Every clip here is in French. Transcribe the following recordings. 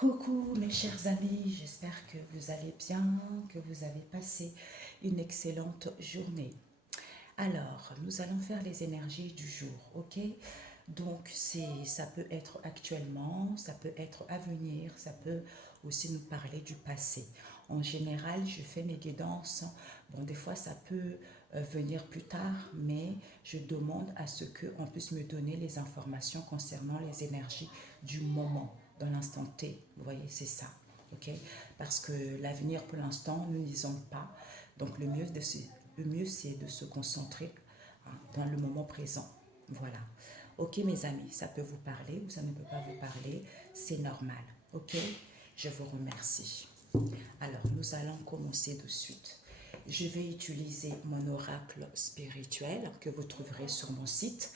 Coucou mes chers amis, j'espère que vous allez bien, que vous avez passé une excellente journée. Alors, nous allons faire les énergies du jour, ok? Donc, ça peut être actuellement, ça peut être à venir, ça peut aussi nous parler du passé. En général, je fais mes guidances. Bon, des fois, ça peut venir plus tard, mais je demande à ce qu'on puisse me donner les informations concernant les énergies du moment, dans l'instant T. Vous voyez, c'est ça, ok? Parce que l'avenir, pour l'instant, nous n'y sommes pas. Donc, le mieux, c'est de se concentrer dans le moment présent. Voilà. Ok, mes amis, ça peut vous parler ou ça ne peut pas vous parler, c'est normal. Ok, je vous remercie. Alors, nous allons commencer de suite. Je vais utiliser mon oracle spirituel que vous trouverez sur mon site.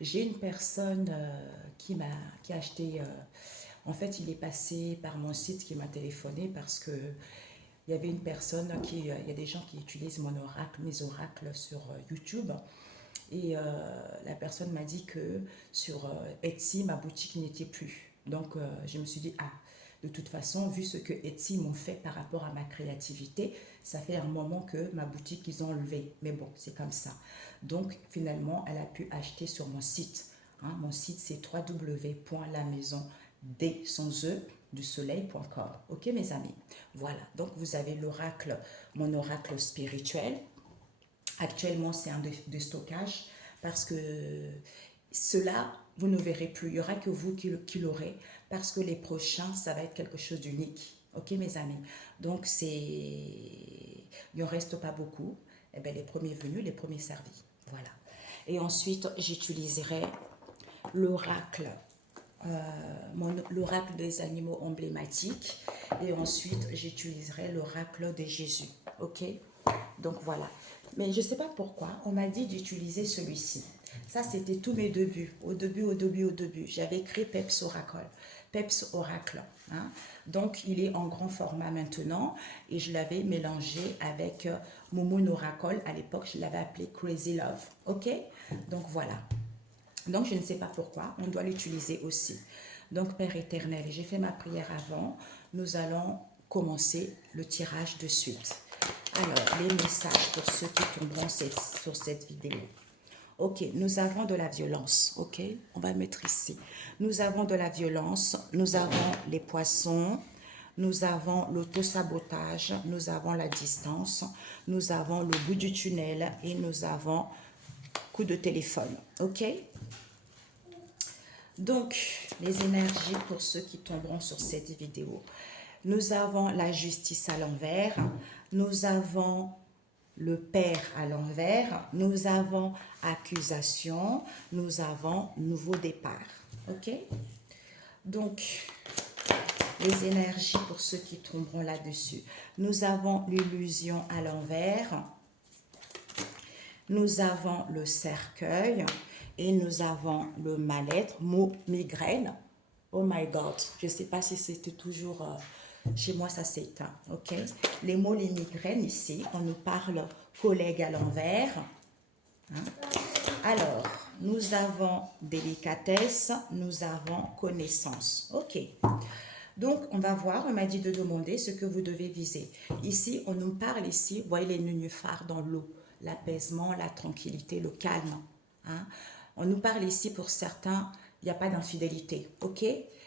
J'ai une personne qui a acheté. En fait, il est passé par mon site qui m'a téléphoné parce que il y avait une personne il y a des gens qui utilisent mes oracles sur YouTube. Et la personne m'a dit que sur Etsy, ma boutique n'était plus. Donc, je me suis dit, ah, de toute façon, vu ce que Etsy m'ont fait par rapport à ma créativité, ça fait un moment que ma boutique, ils ont enlevé. Mais bon, c'est comme ça. Donc, finalement, elle a pu acheter sur mon site. Hein, mon site, c'est www.lamaisond du soleil.com. Ok, mes amis? Voilà. Donc, vous avez l'oracle, mon oracle spirituel. Actuellement, c'est un de stockage parce que cela, vous ne verrez plus. Il n'y aura que vous qui l'aurez parce que les prochains, ça va être quelque chose d'unique. Ok, mes amis? Donc, il n'en reste pas beaucoup. Eh bien, les premiers venus, les premiers servis. Voilà. Et ensuite, j'utiliserai l'oracle l'oracle des animaux emblématiques et ensuite j'utiliserai l'oracle de Jésus. Ok? Donc voilà. Mais je ne sais pas pourquoi, on m'a dit d'utiliser celui-ci. Ça, c'était tous mes débuts. Au début. J'avais écrit Peps Oracle. Peps Oracle. Hein? Donc, il est en grand format maintenant et je l'avais mélangé avec Momoon Oracle. À l'époque, je l'avais appelé Crazy Love. Ok? Donc, voilà. Donc, je ne sais pas pourquoi, on doit l'utiliser aussi. Donc, Père éternel, j'ai fait ma prière avant. Nous allons commencer le tirage de suite. Alors, les messages pour ceux qui tomberont sur cette vidéo. Ok, nous avons de la violence. Ok, on va mettre ici. Nous avons de la violence, nous avons les poissons, nous avons l'autosabotage, nous avons la distance, nous avons le bout du tunnel et nous avons coup de téléphone. Ok? Donc, les énergies pour ceux qui tomberont sur cette vidéo. Nous avons la justice à l'envers, nous avons le père à l'envers, nous avons accusation, nous avons nouveau départ. Ok? Donc, les énergies pour ceux qui tomberont là-dessus. Nous avons l'illusion à l'envers, nous avons le cercueil et nous avons le mal-être, mot migraine. Oh my God, je ne sais pas si c'était toujours... chez moi, ça s'éteint, ok? Les mots, les migraines, ici, on nous parle collègue à l'envers. Hein? Alors, nous avons délicatesse, nous avons connaissance, ok? Donc, on va voir, on m'a dit de demander ce que vous devez viser. Ici, on nous parle ici, vous voyez les nénuphars dans l'eau, l'apaisement, la tranquillité, le calme. Hein? On nous parle ici, pour certains, il n'y a pas d'infidélité, ok?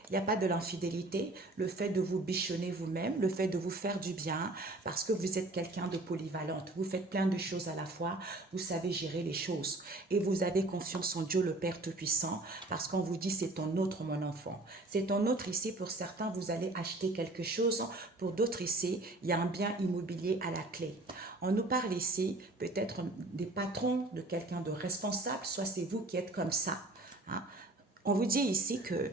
Il n'y a pas de l'infidélité, le fait de vous bichonner vous-même, le fait de vous faire du bien, parce que vous êtes quelqu'un de polyvalente. Vous faites plein de choses à la fois, vous savez gérer les choses. Et vous avez confiance en Dieu le Père Tout-Puissant, parce qu'on vous dit c'est ton autre, mon enfant. C'est ton autre ici, pour certains, vous allez acheter quelque chose. Pour d'autres ici, il y a un bien immobilier à la clé. On nous parle ici peut-être des patrons, de quelqu'un de responsable, soit c'est vous qui êtes comme ça. Hein. On vous dit ici que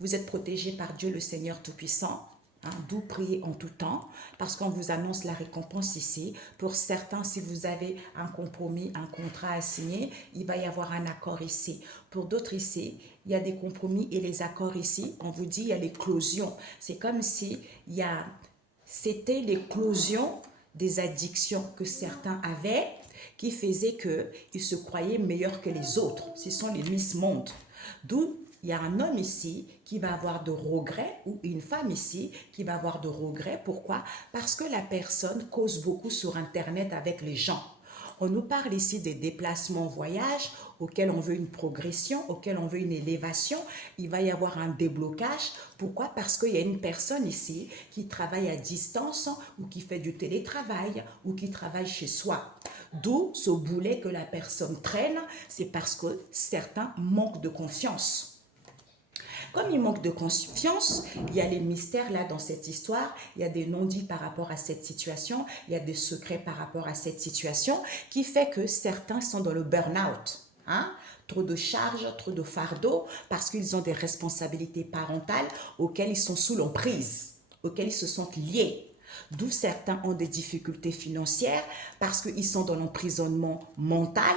vous êtes protégé par Dieu le Seigneur Tout-Puissant, hein, d'où prier en tout temps, parce qu'on vous annonce la récompense ici. Pour certains, si vous avez un compromis, un contrat à signer, il va y avoir un accord ici. Pour d'autres ici, il y a des compromis et les accords ici, on vous dit il y a l'éclosion. C'est comme si c'était l'éclosion des addictions que certains avaient qui faisaient qu'ils se croyaient meilleurs que les autres. Ce sont les Miss Monde. D'où il y a un homme ici qui va avoir de regrets ou une femme ici qui va avoir de regrets. Pourquoi? Parce que la personne cause beaucoup sur Internet avec les gens. On nous parle ici des déplacements voyages auxquels on veut une progression, auxquels on veut une élévation. Il va y avoir un déblocage. Pourquoi? Parce qu'il y a une personne ici qui travaille à distance ou qui fait du télétravail ou qui travaille chez soi. D'où ce boulet que la personne traîne, c'est parce que certains manquent de confiance. Comme il manque de confiance, il y a les mystères là dans cette histoire, il y a des non-dits par rapport à cette situation, il y a des secrets par rapport à cette situation qui fait que certains sont dans le burn-out. Hein? Trop de charges, trop de fardeaux parce qu'ils ont des responsabilités parentales auxquelles ils sont sous l'emprise, auxquelles ils se sentent liés. D'où certains ont des difficultés financières parce qu'ils sont dans l'emprisonnement mental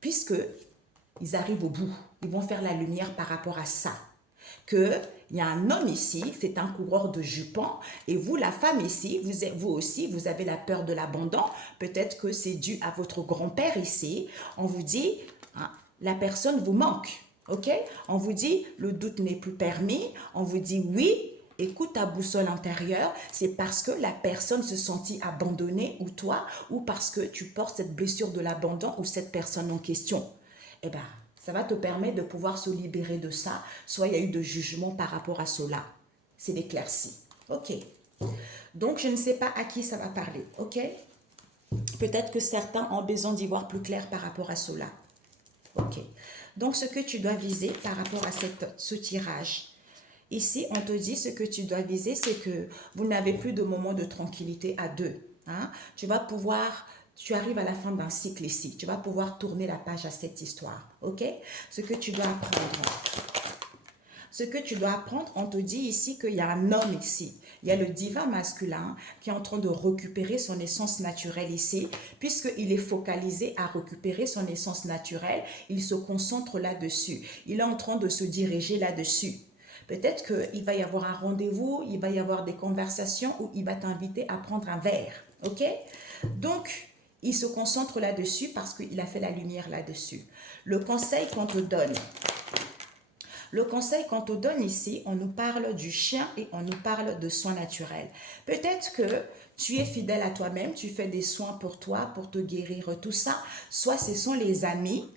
puisqu'ils arrivent au bout. Ils vont faire la lumière par rapport à ça. Qu'il y a un homme ici, c'est un coureur de jupons, et vous, la femme ici, vous aussi, vous avez la peur de l'abandon. Peut-être que c'est dû à votre grand-père ici. On vous dit, hein, la personne vous manque, ok? On vous dit, le doute n'est plus permis. On vous dit, oui, écoute ta boussole intérieure, c'est parce que la personne se sentit abandonnée, ou toi, ou parce que tu portes cette blessure de l'abandon ou cette personne en question. Eh bien, ça va te permettre de pouvoir se libérer de ça. Soit il y a eu de jugement par rapport à cela. C'est l'éclaircie. Ok. Donc, je ne sais pas à qui ça va parler. Ok. Peut-être que certains ont besoin d'y voir plus clair par rapport à cela. Ok. Donc, ce que tu dois viser par rapport à ce tirage. Ici, on te dit ce que tu dois viser, c'est que vous n'avez plus de moment de tranquillité à deux. Hein? Tu arrives à la fin d'un cycle ici. Tu vas pouvoir tourner la page à cette histoire. Ok? Ce que tu dois apprendre, on te dit ici qu'il y a un homme ici. Il y a le divin masculin qui est en train de récupérer son essence naturelle ici, puisqu'il est focalisé à récupérer son essence naturelle. Il se concentre là-dessus. Il est en train de se diriger là-dessus. Peut-être qu'il va y avoir un rendez-vous, il va y avoir des conversations où il va t'inviter à prendre un verre. Ok? Donc, il se concentre là-dessus parce qu'il a fait la lumière là-dessus. Le conseil qu'on te donne ici, on nous parle du chien et on nous parle de soins naturels. Peut-être que tu es fidèle à toi-même, tu fais des soins pour toi, pour te guérir, tout ça. Soit ce sont les amis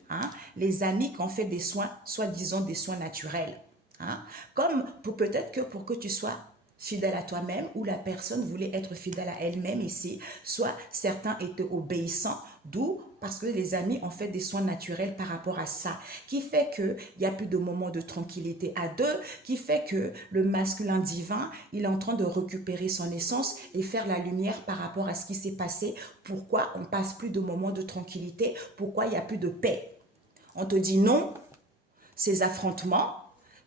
qui ont fait des soins, soi-disant des soins naturels. Hein? Comme peut-être que pour que tu sois fidèle à toi-même ou la personne voulait être fidèle à elle-même ici, soit certains étaient obéissants, d'où parce que les amis ont fait des soins naturels par rapport à ça, qui fait qu'il n'y a plus de moments de tranquillité à deux, qui fait que le masculin divin, il est en train de récupérer son essence et faire la lumière par rapport à ce qui s'est passé, pourquoi on passe plus de moments de tranquillité, pourquoi il n'y a plus de paix. On te dit non, ces affrontements,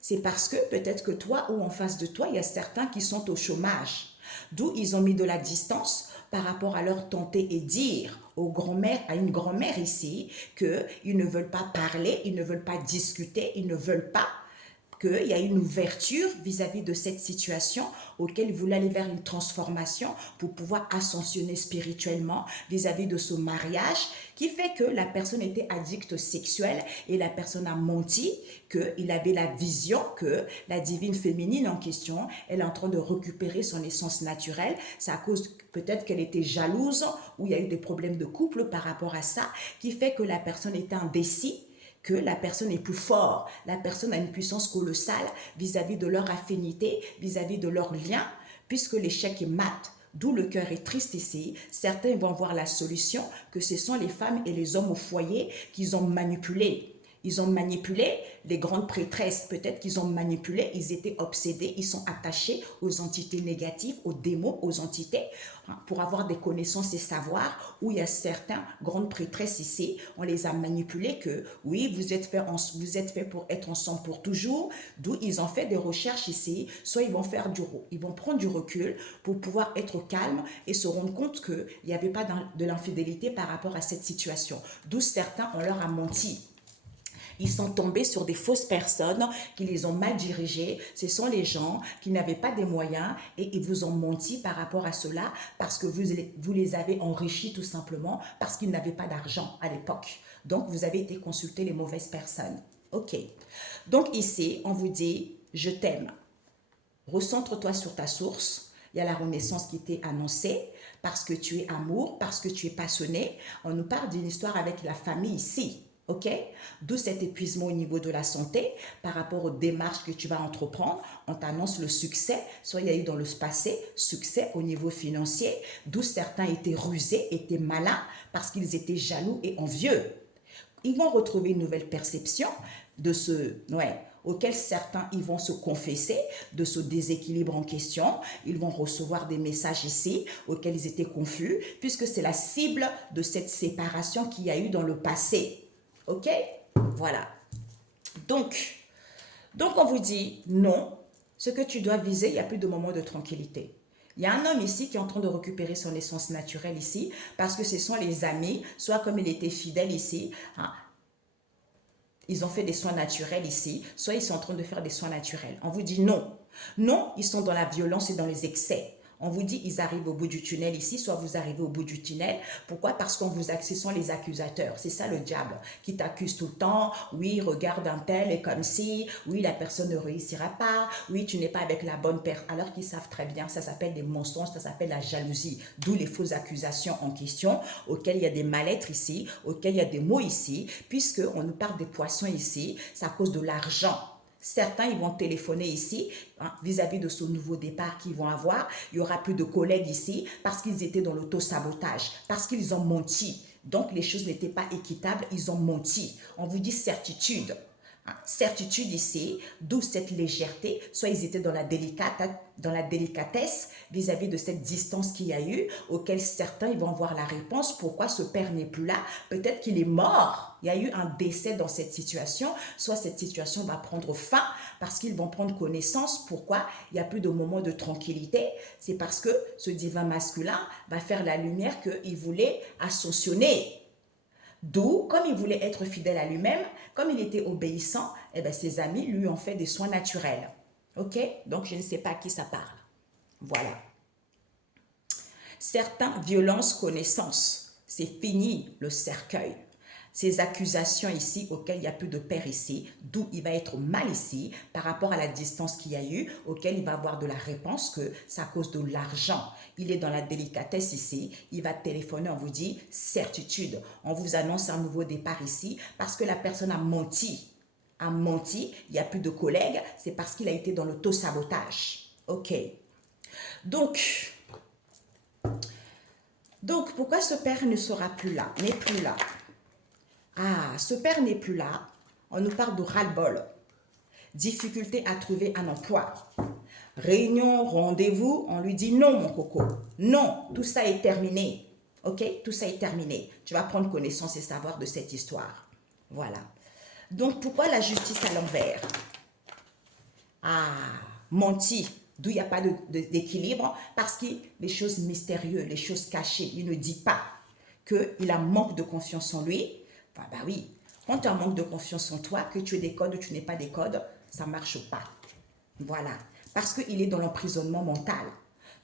c'est parce que peut-être que toi ou en face de toi, il y a certains qui sont au chômage. D'où ils ont mis de la distance par rapport à leur tenter et dire à une grand-mère ici qu'ils ne veulent pas parler, ils ne veulent pas discuter, ils ne veulent pas qu'il y a une ouverture vis-à-vis de cette situation auquel il voulait aller vers une transformation pour pouvoir ascensionner spirituellement vis-à-vis de ce mariage qui fait que la personne était addicte sexuelle et la personne a menti, qu'il avait la vision que la divine féminine en question, elle est en train de récupérer son essence naturelle. C'est à cause peut-être qu'elle était jalouse ou il y a eu des problèmes de couple par rapport à ça qui fait que la personne était indécise, que la personne est plus forte, la personne a une puissance colossale vis-à-vis de leur affinité, vis-à-vis de leur lien, puisque l'échec est mat. D'où le cœur est triste ici. Certains vont voir la solution que ce sont les femmes et les hommes au foyer qu'ils ont manipulés. Ils ont manipulé les grandes prêtresses, peut-être qu'ils ont manipulé, ils étaient obsédés, ils sont attachés aux entités négatives, aux démons, aux entités, pour avoir des connaissances et savoirs, où il y a certaines grandes prêtresses ici, on les a manipulées que, oui, vous êtes fait pour être ensemble pour toujours, d'où ils ont fait des recherches ici, soit ils vont prendre du recul pour pouvoir être calmes et se rendre compte qu'il n'y avait pas de l'infidélité par rapport à cette situation, d'où certains, on leur a menti. Ils sont tombés sur des fausses personnes qui les ont mal dirigées. Ce sont les gens qui n'avaient pas des moyens et ils vous ont menti par rapport à cela parce que vous les avez enrichis tout simplement parce qu'ils n'avaient pas d'argent à l'époque. Donc, vous avez été consulter les mauvaises personnes. Ok. Donc ici, on vous dit, je t'aime. Recentre-toi sur ta source. Il y a la renaissance qui t'est annoncée parce que tu es amour, parce que tu es passionné. On nous parle d'une histoire avec la famille ici. Ok? D'où cet épuisement au niveau de la santé par rapport aux démarches que tu vas entreprendre. On t'annonce le succès. Soit il y a eu dans le passé succès au niveau financier, d'où certains étaient rusés, étaient malins parce qu'ils étaient jaloux et envieux. Ils vont retrouver une nouvelle perception de ce, auquel certains ils vont se confesser de ce déséquilibre en question. Ils vont recevoir des messages ici auxquels ils étaient confus, puisque c'est la cible de cette séparation qu'il y a eu dans le passé. Ok? Voilà. Donc on vous dit non, ce que tu dois viser, il n'y a plus de moment de tranquillité. Il y a un homme ici qui est en train de récupérer son essence naturelle ici, parce que ce sont les amis, soit comme il était fidèle ici, hein, ils ont fait des soins naturels ici, soit ils sont en train de faire des soins naturels. On vous dit non. Non, ils sont dans la violence et dans les excès. On vous dit ils arrivent au bout du tunnel ici, soit vous arrivez au bout du tunnel. Pourquoi? Parce qu'on vous ce sont les accusateurs. C'est ça le diable qui t'accuse tout le temps. Oui, regarde un tel et comme si. Oui, la personne ne réussira pas. Oui, tu n'es pas avec la bonne personne. Alors qu'ils savent très bien, ça s'appelle des mensonges, ça s'appelle la jalousie. D'où les fausses accusations en question, auxquelles il y a des mal-être ici, auxquelles il y a des mots ici, puisqu'on nous parle des poissons ici, c'est à cause de l'argent. Certains, ils vont téléphoner ici vis-à-vis de ce nouveau départ qu'ils vont avoir. Il y aura plus de collègues ici parce qu'ils étaient dans l'auto-sabotage, parce qu'ils ont menti. Donc, les choses n'étaient pas équitables, ils ont menti. On vous dit certitude. Certitude ici, d'où cette légèreté, soit ils étaient dans la délicatesse vis-à-vis de cette distance qu'il y a eu, auquel certains ils vont voir la réponse, pourquoi ce père n'est plus là, peut-être qu'il est mort, il y a eu un décès dans cette situation, soit cette situation va prendre fin parce qu'ils vont prendre connaissance, pourquoi il n'y a plus de moment de tranquillité, c'est parce que ce divin masculin va faire la lumière qu'il voulait ascensionner. D'où, comme il voulait être fidèle à lui-même, comme il était obéissant, eh bien, ses amis lui ont fait des soins naturels. Ok? Donc, je ne sais pas à qui ça parle. Voilà. Certains violences connaissances. C'est fini le cercueil. Ces accusations ici, auxquelles il n'y a plus de père ici, d'où il va être mal ici, par rapport à la distance qu'il y a eu, auquel il va avoir de la réponse que c'est à cause de l'argent. Il est dans la délicatesse ici, il va téléphoner, on vous dit certitude. On vous annonce un nouveau départ ici, parce que la personne a menti. Il n'y a plus de collègues, c'est parce qu'il a été dans l'auto-sabotage. Ok. Donc, pourquoi ce père ne sera plus là, n'est plus là? Ah, ce père n'est plus là. On nous parle de ras-le-bol. Difficulté à trouver un emploi. Réunion, rendez-vous, on lui dit non, mon coco. Non, tout ça est terminé. Ok, tout ça est terminé. Tu vas prendre connaissance et savoir de cette histoire. Voilà. Donc, pourquoi la justice à l'envers? Ah, menti. D'où il n'y a pas d'équilibre. Parce que les choses mystérieuses, les choses cachées, il ne dit pas qu'il a manque de confiance en lui. Bah oui, quand tu as un manque de confiance en toi, que tu aies des codes ou tu n'aies pas des codes, ça ne marche pas. Voilà. Parce qu'il est dans l'emprisonnement mental.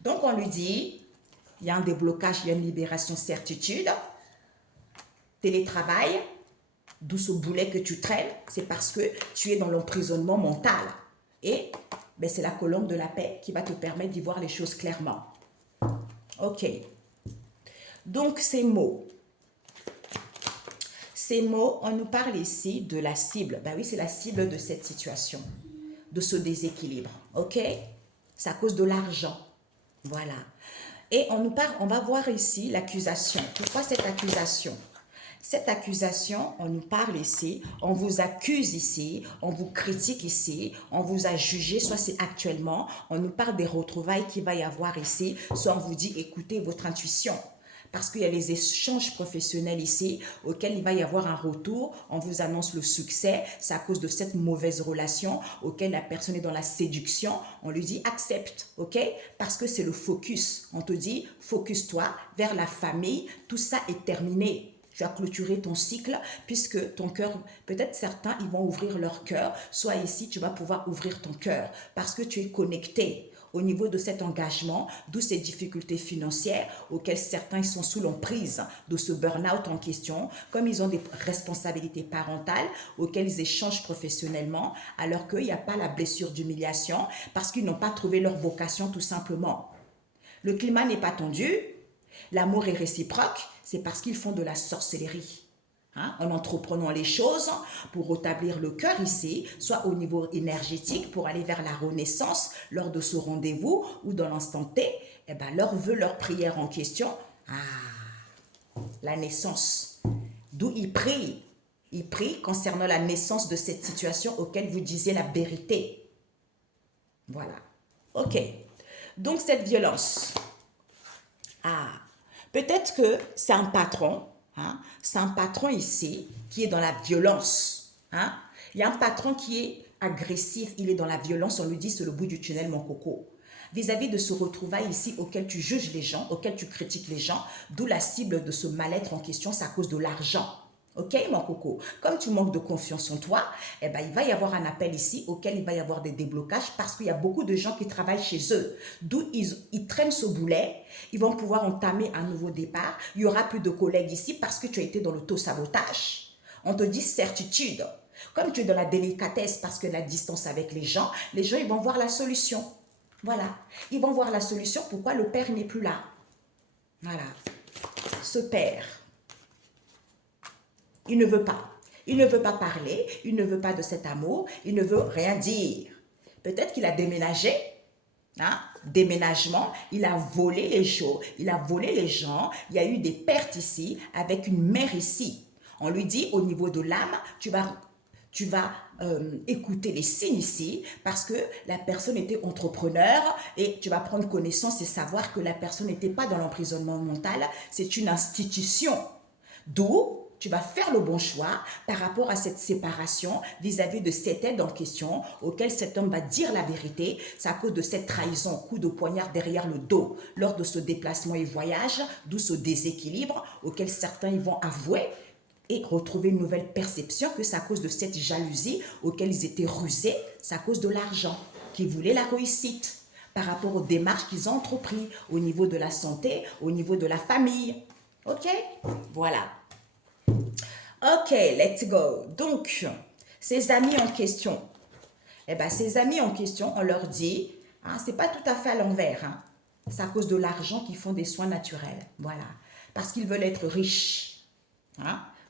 Donc, on lui dit, il y a un déblocage, il y a une libération certitude. Télétravail, d'où ce boulet que tu traînes, c'est parce que tu es dans l'emprisonnement mental. Et ben, c'est la colombe de la paix qui va te permettre d'y voir les choses clairement. Ok. Donc, ces mots, on nous parle ici de la cible. Ben oui, c'est la cible de cette situation, de ce déséquilibre. Ok? C'est à cause de l'argent. Voilà. Et on nous parle, on va voir ici l'accusation. Pourquoi cette accusation? Cette accusation, on nous parle ici, on vous accuse ici, on vous critique ici, on vous a jugé, soit c'est actuellement, on nous parle des retrouvailles qu'il va y avoir ici, soit on vous dit écoutez votre intuition. Parce qu'il y a les échanges professionnels ici, auxquels il va y avoir un retour, on vous annonce le succès, c'est à cause de cette mauvaise relation, auquel la personne est dans la séduction, on lui dit accepte, ok? Parce que c'est le focus, on te dit focus-toi vers la famille, tout ça est terminé. Tu as clôturé ton cycle puisque ton cœur, peut-être certains, ils vont ouvrir leur cœur. Soit ici, tu vas pouvoir ouvrir ton cœur parce que tu es connecté au niveau de cet engagement, d'où ces difficultés financières auxquelles certains sont sous l'emprise de ce burn-out en question, comme ils ont des responsabilités parentales auxquelles ils échangent professionnellement, alors qu'il n'y a pas la blessure d'humiliation parce qu'ils n'ont pas trouvé leur vocation tout simplement. Le climat n'est pas tendu, l'amour est réciproque, c'est parce qu'ils font de la sorcellerie. En entreprenant les choses pour rétablir le cœur ici, soit au niveau énergétique pour aller vers la renaissance lors de ce rendez-vous ou dans l'instant T, eh ben, leur vœu, leur prière en question, la naissance. D'où ils prient. Ils prient concernant la naissance de cette situation auquel vous disiez la vérité. Voilà. Ok. Donc cette violence. Peut-être que c'est un patron. C'est un patron ici qui est dans la violence. Il y a un patron qui est agressif, il est dans la violence, on lui dit c'est le bout du tunnel mon coco. Vis-à-vis de ce retrouvail ici auquel tu juges les gens, auquel tu critiques les gens, d'où la cible de ce mal-être en question, c'est à cause de l'argent. Ok mon coco, comme tu manques de confiance en toi, eh ben, il va y avoir un appel ici auquel il va y avoir des déblocages parce qu'il y a beaucoup de gens qui travaillent chez eux. D'où ils traînent ce boulet, ils vont pouvoir entamer un nouveau départ. Il n'y aura plus de collègues ici parce que tu as été dans l'auto-sabotage. On te dit certitude. Comme tu es dans la délicatesse parce que la distance avec les gens ils vont voir la solution. Voilà, ils vont voir la solution pourquoi le père n'est plus là. Voilà, ce père. Il ne veut pas. Il ne veut pas parler, il ne veut pas de cet amour, il ne veut rien dire. Peut-être qu'il a déménagé, déménagement, il a volé les choses, il a volé les gens, il y a eu des pertes ici, avec une mère ici. On lui dit au niveau de l'âme, tu vas écouter les signes ici parce que la personne était entrepreneur et tu vas prendre connaissance et savoir que la personne n'était pas dans l'emprisonnement mental, c'est une institution. D'où tu vas faire le bon choix par rapport à cette séparation vis-à-vis de cette aide en question auquel cet homme va dire la vérité. C'est à cause de cette trahison, coup de poignard derrière le dos lors de ce déplacement et voyage, d'où ce déséquilibre auquel certains vont avouer et retrouver une nouvelle perception que c'est à cause de cette jalousie auquel ils étaient rusés, c'est à cause de l'argent, qu'ils voulaient la réussite par rapport aux démarches qu'ils ont entreprises au niveau de la santé, au niveau de la famille. Ok? Voilà. Ok, let's go. Donc, ces amis en question, ces amis en question, on leur dit, c'est pas tout à fait à l'envers. C'est à cause de l'argent qu'ils font des soins naturels. Voilà. Parce qu'ils veulent être riches.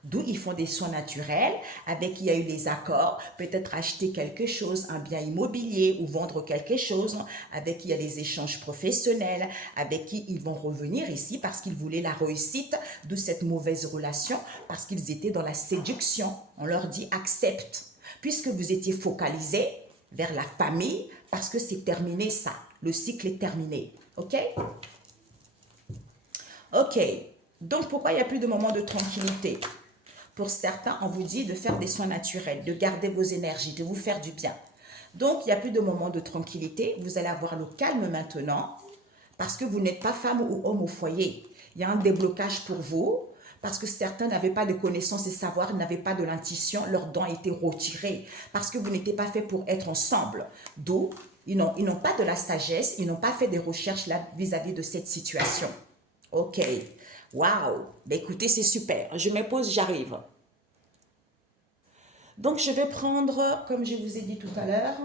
D'où ils font des soins naturels, avec qui il y a eu les accords, peut-être acheter quelque chose, un bien immobilier ou vendre quelque chose, avec qui il y a les échanges professionnels, avec qui ils vont revenir ici parce qu'ils voulaient la réussite de cette mauvaise relation, parce qu'ils étaient dans la séduction. On leur dit accepte, puisque vous étiez focalisés vers la famille, parce que c'est terminé ça, le cycle est terminé. Ok? Ok, donc pourquoi il n'y a plus de moment de tranquillité? Pour certains, on vous dit de faire des soins naturels, de garder vos énergies, de vous faire du bien. Donc, il n'y a plus de moment de tranquillité. Vous allez avoir le calme maintenant parce que vous n'êtes pas femme ou homme au foyer. Il y a un déblocage pour vous parce que certains n'avaient pas de connaissances et savoirs, n'avaient pas de l'intuition, leurs dents étaient retirés parce que vous n'étiez pas fait pour être ensemble. D'où, ils n'ont pas de la sagesse, ils n'ont pas fait des recherches là vis-à-vis de cette situation. Ok. Waouh! Écoutez, c'est super. Je me pose, j'arrive. Donc, je vais prendre, comme je vous ai dit tout à l'heure,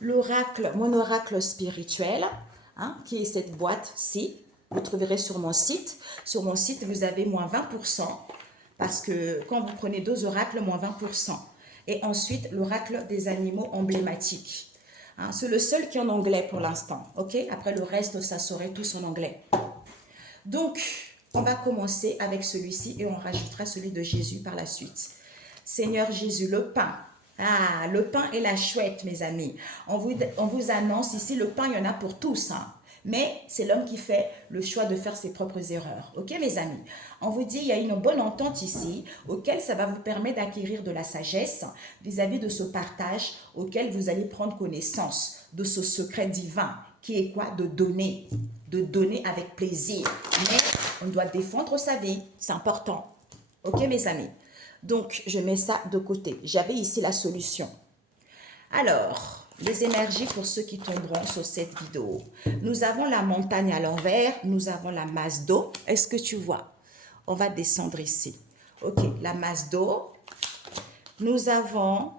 l'oracle, mon oracle spirituel, qui est cette boîte-ci. Vous trouverez sur mon site. Sur mon site, vous avez moins 20%, parce que quand vous prenez 2 oracles, moins 20%. Et ensuite, l'oracle des animaux emblématiques. C'est le seul qui est en anglais pour l'instant. Ok? Après, le reste, ça serait tous en anglais. Donc, on va commencer avec celui-ci et on rajoutera celui de Jésus par la suite. Seigneur Jésus, le pain. Le pain et la chouette, mes amis. On vous annonce ici, le pain, il y en a pour tous. Mais c'est l'homme qui fait le choix de faire ses propres erreurs. Ok, mes amis? On vous dit, il y a une bonne entente ici, auquel ça va vous permettre d'acquérir de la sagesse vis-à-vis de ce partage auquel vous allez prendre connaissance de ce secret divin qui est quoi? De donner avec plaisir. Mais on doit défendre sa vie, c'est important. Ok, mes amis? Donc, je mets ça de côté. J'avais ici la solution. Alors, les énergies pour ceux qui tomberont sur cette vidéo. Nous avons la montagne à l'envers, nous avons la masse d'eau. Est-ce que tu vois? On va descendre ici. Ok, la masse d'eau. Nous avons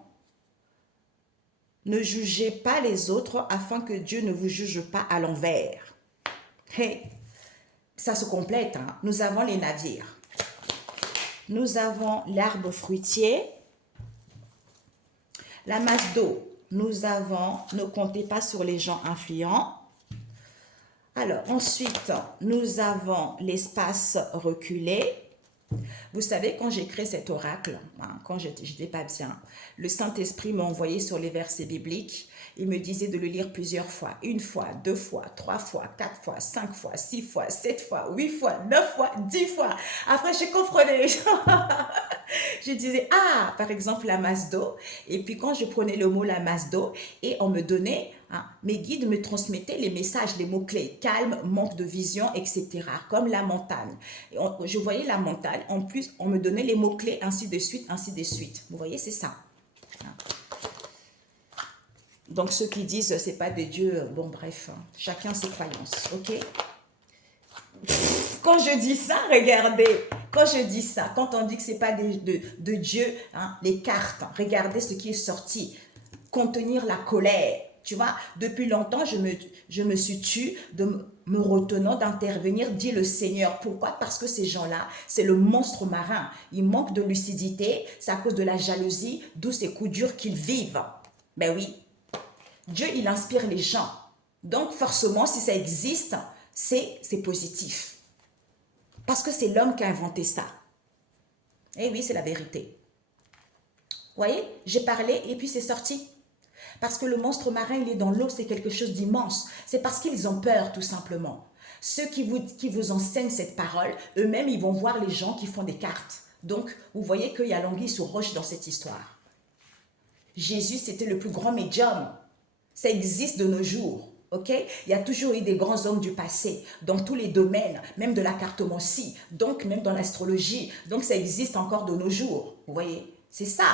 ne jugez pas les autres afin que Dieu ne vous juge pas à l'envers. Hey, ça se complète. Hein? Nous avons les navires. Nous avons l'arbre fruitier. La masse d'eau. Nous avons ne comptez pas sur les gens influents. Alors, ensuite, nous avons l'espace reculé. Vous savez, quand j'ai créé cet oracle, hein, quand je n'étais pas bien, le Saint-Esprit m'a envoyé sur les versets bibliques. Il me disait de le lire plusieurs fois. 1 fois, 2 fois, 3 fois, 4 fois, 5 fois, 6 fois, 7 fois, 8 fois, 9 fois, 10 fois. Après, je comprenais. Je disais, ah, par exemple, la masse d'eau. Et puis, quand je prenais le mot la masse d'eau, et on me donnait, hein, mes guides me transmettaient les messages, les mots-clés, calme, manque de vision, etc. Comme la montagne. Je voyais la montagne. En plus, on me donnait les mots-clés, ainsi de suite, ainsi de suite. Vous voyez, c'est ça. Donc, ceux qui disent, c'est pas de Dieu, bon, bref, hein, chacun ses croyances, ok? Quand je dis ça, regardez, quand je dis ça, quand on dit que c'est pas de Dieu, hein, les cartes, regardez ce qui est sorti, contenir la colère. Tu vois, depuis longtemps, je me suis tue de me retenant d'intervenir, dit le Seigneur. Pourquoi? Parce que ces gens-là, c'est le monstre marin. Ils manquent de lucidité, c'est à cause de la jalousie, d'où ces coups durs qu'ils vivent. Ben oui, Dieu, il inspire les gens. Donc, forcément, si ça existe, c'est positif. Parce que c'est l'homme qui a inventé ça. Eh oui, c'est la vérité. Vous voyez, j'ai parlé et puis c'est sorti. Parce que le monstre marin, il est dans l'eau, c'est quelque chose d'immense. C'est parce qu'ils ont peur, tout simplement. Ceux qui vous enseignent cette parole, eux-mêmes, ils vont voir les gens qui font des cartes. Donc, vous voyez qu'il y a l'anguille sur roche dans cette histoire. Jésus, c'était le plus grand médium. Ça existe de nos jours. Ok? Il y a toujours eu des grands hommes du passé, dans tous les domaines, même de la cartomancie, donc même dans l'astrologie. Donc, ça existe encore de nos jours. Vous voyez? C'est ça.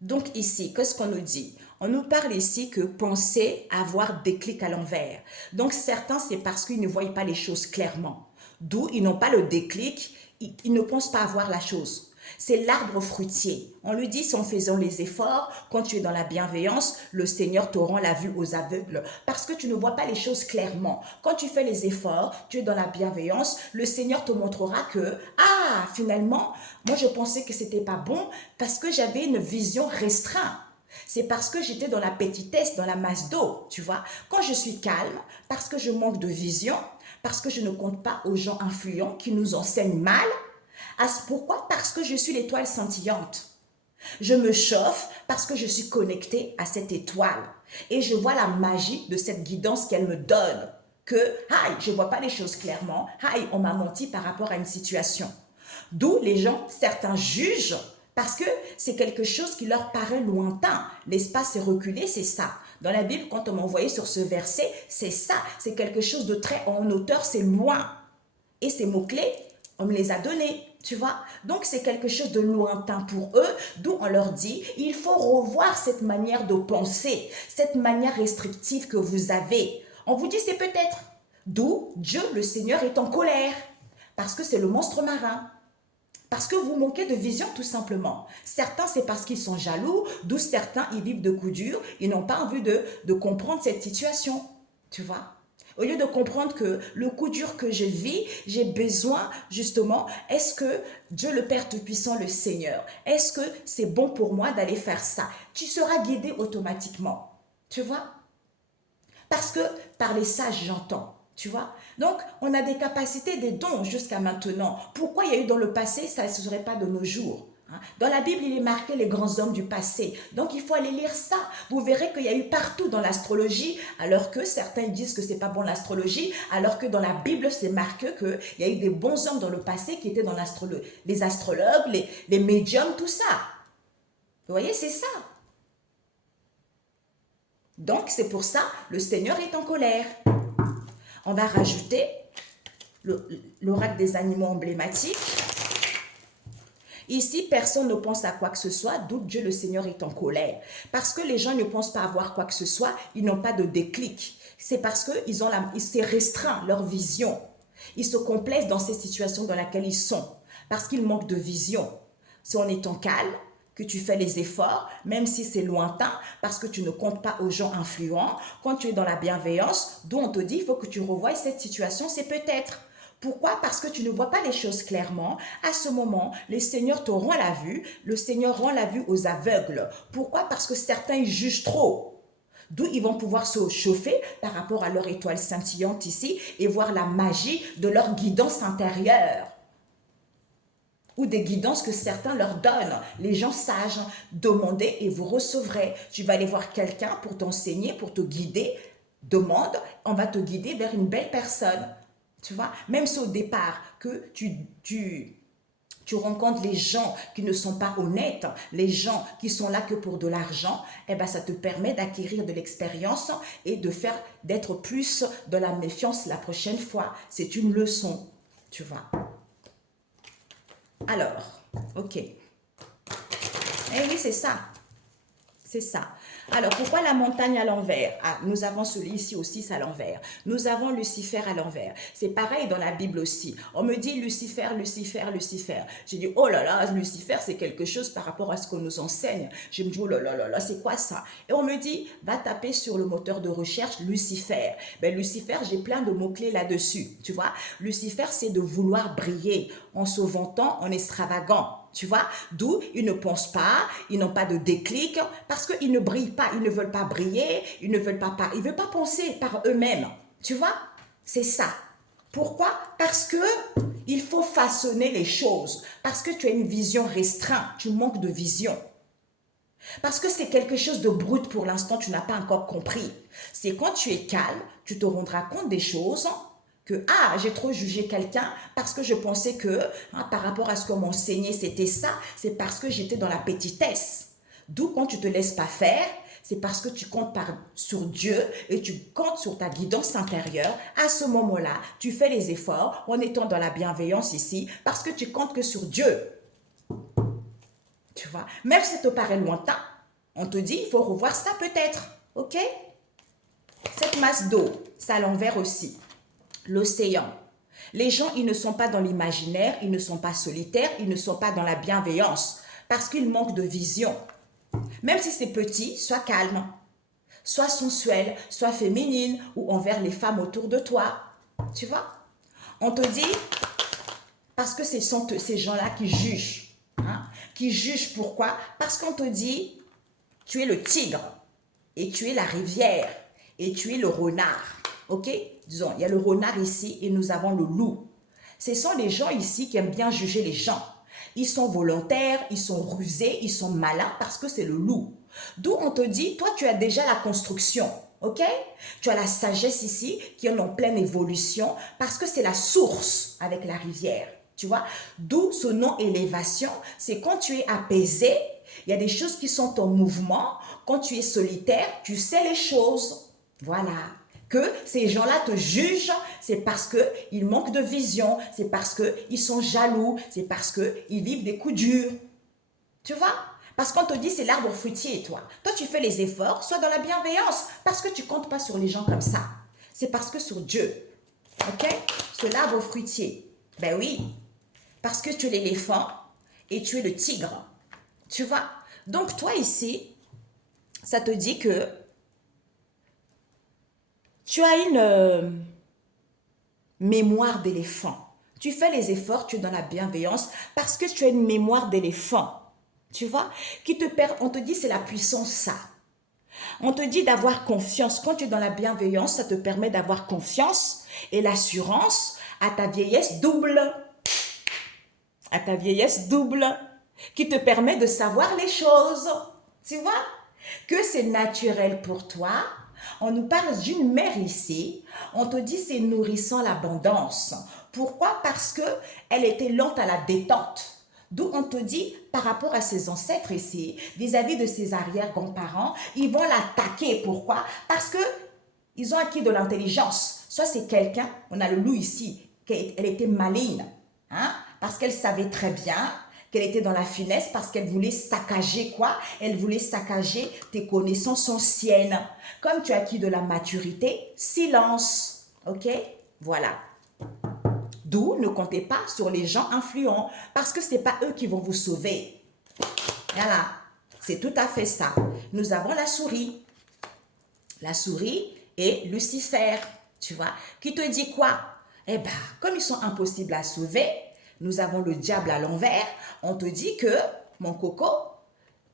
Donc ici, qu'est-ce qu'on nous dit? On nous parle ici que penser avoir des clics à l'envers. Donc certains, c'est parce qu'ils ne voient pas les choses clairement. D'où ils n'ont pas le déclic, ils ne pensent pas avoir la chose. C'est l'arbre fruitier. On lui dit, en faisant les efforts, quand tu es dans la bienveillance, le Seigneur te rend la vue aux aveugles. Parce que tu ne vois pas les choses clairement. Quand tu fais les efforts, tu es dans la bienveillance, le Seigneur te montrera que, ah, finalement, moi je pensais que c'était pas bon parce que j'avais une vision restreinte. C'est parce que j'étais dans la petitesse, dans la masse d'eau, tu vois. Quand je suis calme, parce que je manque de vision, parce que je ne compte pas aux gens influents qui nous enseignent mal. Pourquoi? Parce que je suis l'étoile scintillante. Je me chauffe parce que je suis connectée à cette étoile. Et je vois la magie de cette guidance qu'elle me donne. Que, aïe, je ne vois pas les choses clairement. Aïe, on m'a menti par rapport à une situation. D'où les gens, certains jugent parce que c'est quelque chose qui leur paraît lointain. L'espace est reculé, c'est ça. Dans la Bible, quand on m'a envoyé sur ce verset, c'est ça. C'est quelque chose de très en hauteur, c'est loin. Et ces mots-clés, on me les a donnés, tu vois. Donc, c'est quelque chose de lointain pour eux, d'où on leur dit, il faut revoir cette manière de penser, cette manière restrictive que vous avez. On vous dit, c'est peut-être. D'où Dieu, le Seigneur, est en colère. Parce que c'est le monstre marin. Parce que vous manquez de vision, tout simplement. Certains, c'est parce qu'ils sont jaloux, d'où certains, ils vivent de coups durs, ils n'ont pas envie de comprendre cette situation, tu vois. Au lieu de comprendre que le coup dur que je vis, j'ai besoin, justement, est-ce que Dieu le Père Tout-Puissant, le Seigneur, est-ce que c'est bon pour moi d'aller faire ça? Tu seras guidé automatiquement, tu vois. Parce que par les sages, j'entends. Tu vois? Donc, on a des capacités, des dons jusqu'à maintenant. Pourquoi il y a eu dans le passé, ça ne serait pas de nos jours? Dans la Bible, il est marqué les grands hommes du passé. Donc, il faut aller lire ça. Vous verrez qu'il y a eu partout dans l'astrologie, alors que certains disent que ce n'est pas bon l'astrologie, alors que dans la Bible, c'est marqué qu'il y a eu des bons hommes dans le passé qui étaient dans l'astrologie. Les astrologues, les médiums, tout ça. Vous voyez, c'est ça. Donc, c'est pour ça, le Seigneur est en colère. On va rajouter l'oracle des animaux emblématiques. Ici, personne ne pense à quoi que ce soit, d'où Dieu le Seigneur est en colère. Parce que les gens ne pensent pas avoir quoi que ce soit, ils n'ont pas de déclic. C'est parce qu'ils ont ils s'est restreint leur vision. Ils se complaisent dans ces situations dans lesquelles ils sont. Parce qu'ils manquent de vision. C'est en étant calme que tu fais les efforts, même si c'est lointain, parce que tu ne comptes pas aux gens influents. Quand tu es dans la bienveillance, d'où on te dit, il faut que tu revoies cette situation, c'est peut-être. Pourquoi? Parce que tu ne vois pas les choses clairement. À ce moment, les seigneurs te rend la vue. Le Seigneur rend la vue aux aveugles. Pourquoi? Parce que certains jugent trop. D'où ils vont pouvoir se chauffer par rapport à leur étoile scintillante ici et voir la magie de leur guidance intérieure ou des guidances que certains leur donnent. Les gens sages, demandez et vous recevrez. Tu vas aller voir quelqu'un pour t'enseigner, pour te guider. Demande, on va te guider vers une belle personne. Tu vois, même si au départ que tu rencontres les gens qui ne sont pas honnêtes, les gens qui sont là que pour de l'argent, eh ben ça te permet d'acquérir de l'expérience et d'être plus de la méfiance la prochaine fois. C'est une leçon, tu vois. Alors, ok. Eh oui, c'est ça. C'est ça. Alors, pourquoi la montagne à l'envers? Ah, nous avons celui ici aussi, c'est à l'envers. Nous avons Lucifer à l'envers. C'est pareil dans la Bible aussi. On me dit Lucifer, Lucifer, Lucifer. J'ai dit, oh là là, Lucifer, c'est quelque chose par rapport à ce qu'on nous enseigne. Je me dis, oh là là là là, c'est quoi ça? Et on me dit, va taper sur le moteur de recherche Lucifer. Ben, Lucifer, j'ai plein de mots-clés là-dessus. Tu vois, Lucifer, c'est de vouloir briller en se vantant, en extravagant. Tu vois, d'où ils ne pensent pas, ils n'ont pas de déclic, parce qu'ils ne brillent pas, ils ne veulent pas briller, ils ne veulent pas penser par eux-mêmes. Tu vois, c'est ça. Pourquoi? Parce que il faut façonner les choses, parce que tu as une vision restreinte, tu manques de vision. Parce que c'est quelque chose de brut pour l'instant, tu n'as pas encore compris. C'est quand tu es calme, tu te rendras compte des choses que, ah, j'ai trop jugé quelqu'un parce que je pensais que, par rapport à ce qu'on m'enseignait, c'était ça, c'est parce que j'étais dans la petitesse. D'où quand tu ne te laisses pas faire, c'est parce que tu comptes sur Dieu et tu comptes sur ta guidance intérieure. À ce moment-là, tu fais les efforts en étant dans la bienveillance ici parce que tu comptes que sur Dieu. Tu vois, même si ça te paraît lointain, on te dit, il faut revoir ça peut-être, ok? Cette masse d'eau, c'est à l'envers aussi. L'océan. Les gens, ils ne sont pas dans l'imaginaire, ils ne sont pas solitaires, ils ne sont pas dans la bienveillance, parce qu'ils manquent de vision. Même si c'est petit, sois calme, sois sensuelle, sois féminine, ou envers les femmes autour de toi. Tu vois? On te dit, parce que ce sont ces gens-là qui jugent. Hein? Qui jugent pourquoi? Parce qu'on te dit, tu es le tigre, et tu es la rivière, et tu es le renard. Ok? Disons, il y a le renard ici, et nous avons le loup. Ce sont les gens ici qui aiment bien juger les gens. Ils sont volontaires, ils sont rusés, ils sont malins, parce que c'est le loup. D'où on te dit, toi tu as déjà la construction. Ok? Tu as la sagesse ici qui est en pleine évolution parce que c'est la source avec la rivière. Tu vois? D'où ce nom élévation, c'est quand tu es apaisé, il y a des choses qui sont en mouvement. Quand tu es solitaire, tu sais les choses. Voilà. Que ces gens-là te jugent, c'est parce qu'ils manquent de vision, c'est parce qu'ils sont jaloux, c'est parce qu'ils vivent des coups durs. Tu vois? Parce qu'on te dit c'est l'arbre fruitier, toi. Toi, tu fais les efforts, sois dans la bienveillance, parce que tu ne comptes pas sur les gens comme ça. C'est parce que sur Dieu. Ok? C'est l'arbre fruitier. Ben oui. Parce que tu es l'éléphant et tu es le tigre. Tu vois? Donc, toi ici, ça te dit que tu as une mémoire d'éléphant. Tu fais les efforts, tu es dans la bienveillance parce que tu as une mémoire d'éléphant. Tu vois, on te dit c'est la puissance ça. On te dit d'avoir confiance. Quand tu es dans la bienveillance, ça te permet d'avoir confiance et l'assurance à ta vieillesse double. À ta vieillesse double. Qui te permet de savoir les choses. Tu vois, que c'est naturel pour toi. On nous parle d'une mère ici. On te dit c'est nourrissant l'abondance. Pourquoi? Parce qu'elle était lente à la détente. D'où on te dit, par rapport à ses ancêtres ici, vis-à-vis de ses arrière-grands-parents, ils vont l'attaquer. Pourquoi? Parce qu'ils ont acquis de l'intelligence. Soit c'est quelqu'un, on a le loup ici, elle était maligne, hein, parce qu'elle savait très bien qu'elle était dans la finesse parce qu'elle voulait saccager quoi? Elle voulait saccager tes connaissances anciennes. Comme tu as acquis de la maturité, silence. Ok? Voilà. D'où ne comptez pas sur les gens influents parce que ce n'est pas eux qui vont vous sauver. Voilà. C'est tout à fait ça. Nous avons la souris. La souris et Lucifer, tu vois, qui te dit quoi? Eh bien, comme ils sont impossibles à sauver, nous avons le diable à l'envers, on te dit que, mon coco,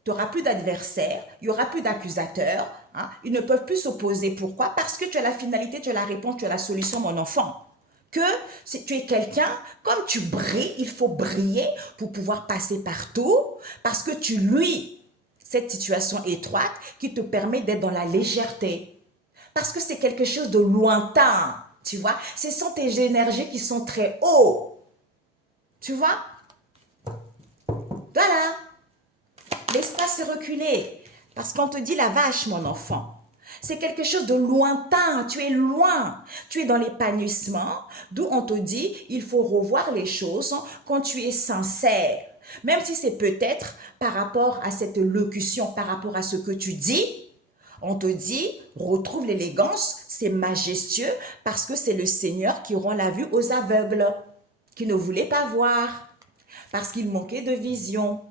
tu n'auras plus d'adversaires, il n'y aura plus d'accusateurs, hein, ils ne peuvent plus s'opposer. Pourquoi? Parce que tu as la finalité, tu as la réponse, tu as la solution, mon enfant. Que si tu es quelqu'un, comme tu brilles, il faut briller pour pouvoir passer partout, parce que tu luis cette situation étroite qui te permet d'être dans la légèreté. Parce que c'est quelque chose de lointain, tu vois. Ce sont tes énergies qui sont très hauts. Tu vois? Voilà. L'espace est reculé. Parce qu'on te dit la vache, mon enfant. C'est quelque chose de lointain, tu es loin, tu es dans l'épanouissement, d'où on te dit, il faut revoir les choses quand tu es sincère. Même si c'est peut-être par rapport à cette locution, par rapport à ce que tu dis, on te dit, retrouve l'élégance, c'est majestueux, parce que c'est le Seigneur qui rend la vue aux aveugles, qui ne voulaient pas voir, parce qu'ils manquaient de vision.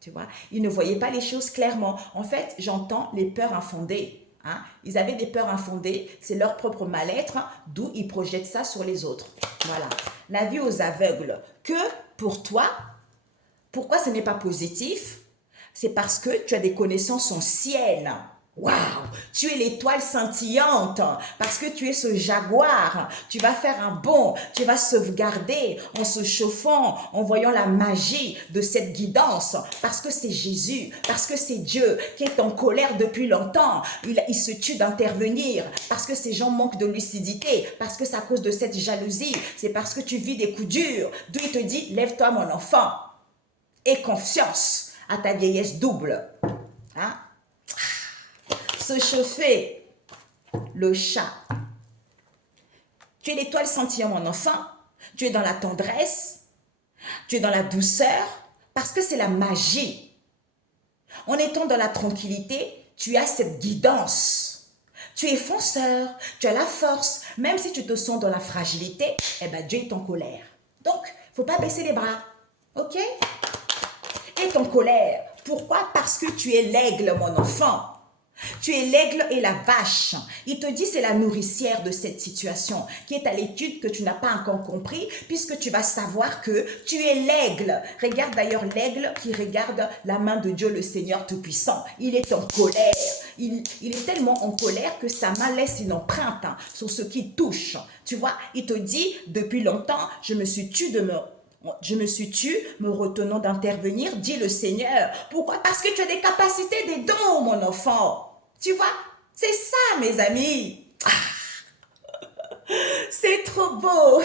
Tu vois, ils ne voyaient pas les choses clairement. En fait, j'entends les peurs infondées. Hein? Ils avaient des peurs infondées, c'est leur propre mal-être, hein, d'où ils projettent ça sur les autres. Voilà. La vue aux aveugles. Que pour toi, pourquoi ce n'est pas positif? C'est parce que tu as des connaissances anciennes. Waouh, tu es l'étoile scintillante parce que tu es ce jaguar. Tu vas faire un bond, tu vas sauvegarder en se chauffant, en voyant la magie de cette guidance parce que c'est Jésus, parce que c'est Dieu qui est en colère depuis longtemps. Il se tue d'intervenir parce que ces gens manquent de lucidité, parce que c'est à cause de cette jalousie, c'est parce que tu vis des coups durs. D'où il te dit, lève-toi mon enfant, aie confiance à ta vieillesse double. Hein? Se chauffer, le chat. Tu es l'étoile scintillante, mon enfant. Tu es dans la tendresse, tu es dans la douceur, parce que c'est la magie. En étant dans la tranquillité, tu as cette guidance. Tu es fonceur, tu as la force. Même si tu te sens dans la fragilité, eh ben Dieu est en colère. Donc, il ne faut pas baisser les bras. Ok? Est en colère. Pourquoi? Parce que tu es l'aigle, mon enfant. Tu es l'aigle et la vache. Il te dit c'est la nourricière de cette situation qui est à l'étude que tu n'as pas encore compris puisque tu vas savoir que tu es l'aigle. Regarde d'ailleurs l'aigle qui regarde la main de Dieu le Seigneur Tout-Puissant. Il est en colère. Il est tellement en colère que sa main laisse une empreinte sur ce qui touche. Tu vois, il te dit depuis longtemps je me suis tue me retenant d'intervenir, dit le Seigneur. Pourquoi? Parce que tu as des capacités, des dons, mon enfant. Tu vois? C'est ça, mes amis. C'est trop beau.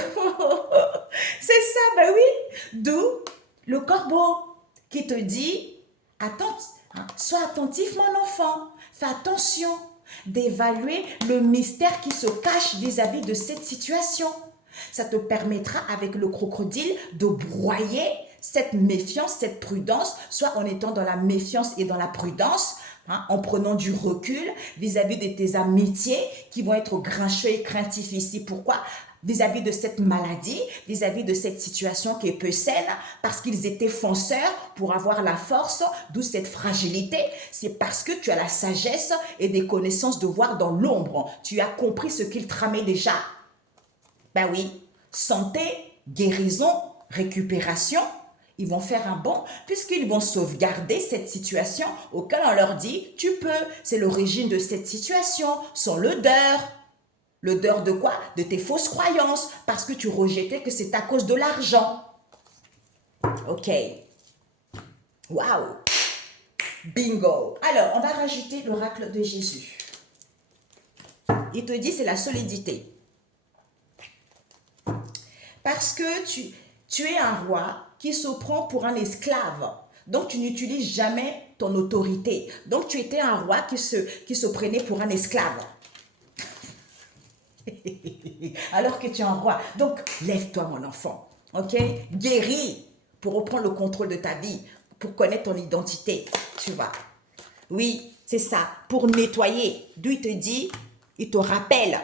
C'est ça, ben oui. D'où le corbeau qui te dit, attends, sois attentif, mon enfant. Fais attention d'évaluer le mystère qui se cache vis-à-vis de cette situation. Ça te permettra avec le crocodile de broyer cette méfiance, cette prudence, soit en étant dans la méfiance et dans la prudence, hein, en prenant du recul vis-à-vis de tes amitiés qui vont être grincheux et craintifs ici. Pourquoi? Vis-à-vis de cette maladie, vis-à-vis de cette situation qui est peu saine, parce qu'ils étaient fonceurs pour avoir la force, d'où cette fragilité. C'est parce que tu as la sagesse et des connaissances de voir dans l'ombre. Tu as compris ce qu'ils tramaient déjà. Ben oui, santé, guérison, récupération, ils vont faire un bond puisqu'ils vont sauvegarder cette situation auquel on leur dit « tu peux ». C'est l'origine de cette situation, son l'odeur. L'odeur de quoi? De tes fausses croyances, parce que tu rejetais que c'est à cause de l'argent. Ok. Waouh. Bingo. Alors, on va rajouter l'oracle de Jésus. Il te dit c'est la solidité. Parce que tu es un roi qui se prend pour un esclave. Donc, tu n'utilises jamais ton autorité. Donc, tu étais un roi qui se prenait pour un esclave. Alors que tu es un roi. Donc, lève-toi, mon enfant. Ok? Guéris. pour reprendre le contrôle de ta vie, pour connaître ton identité, tu vois. Oui, c'est ça, pour nettoyer. D'où il te dit, il te rappelle.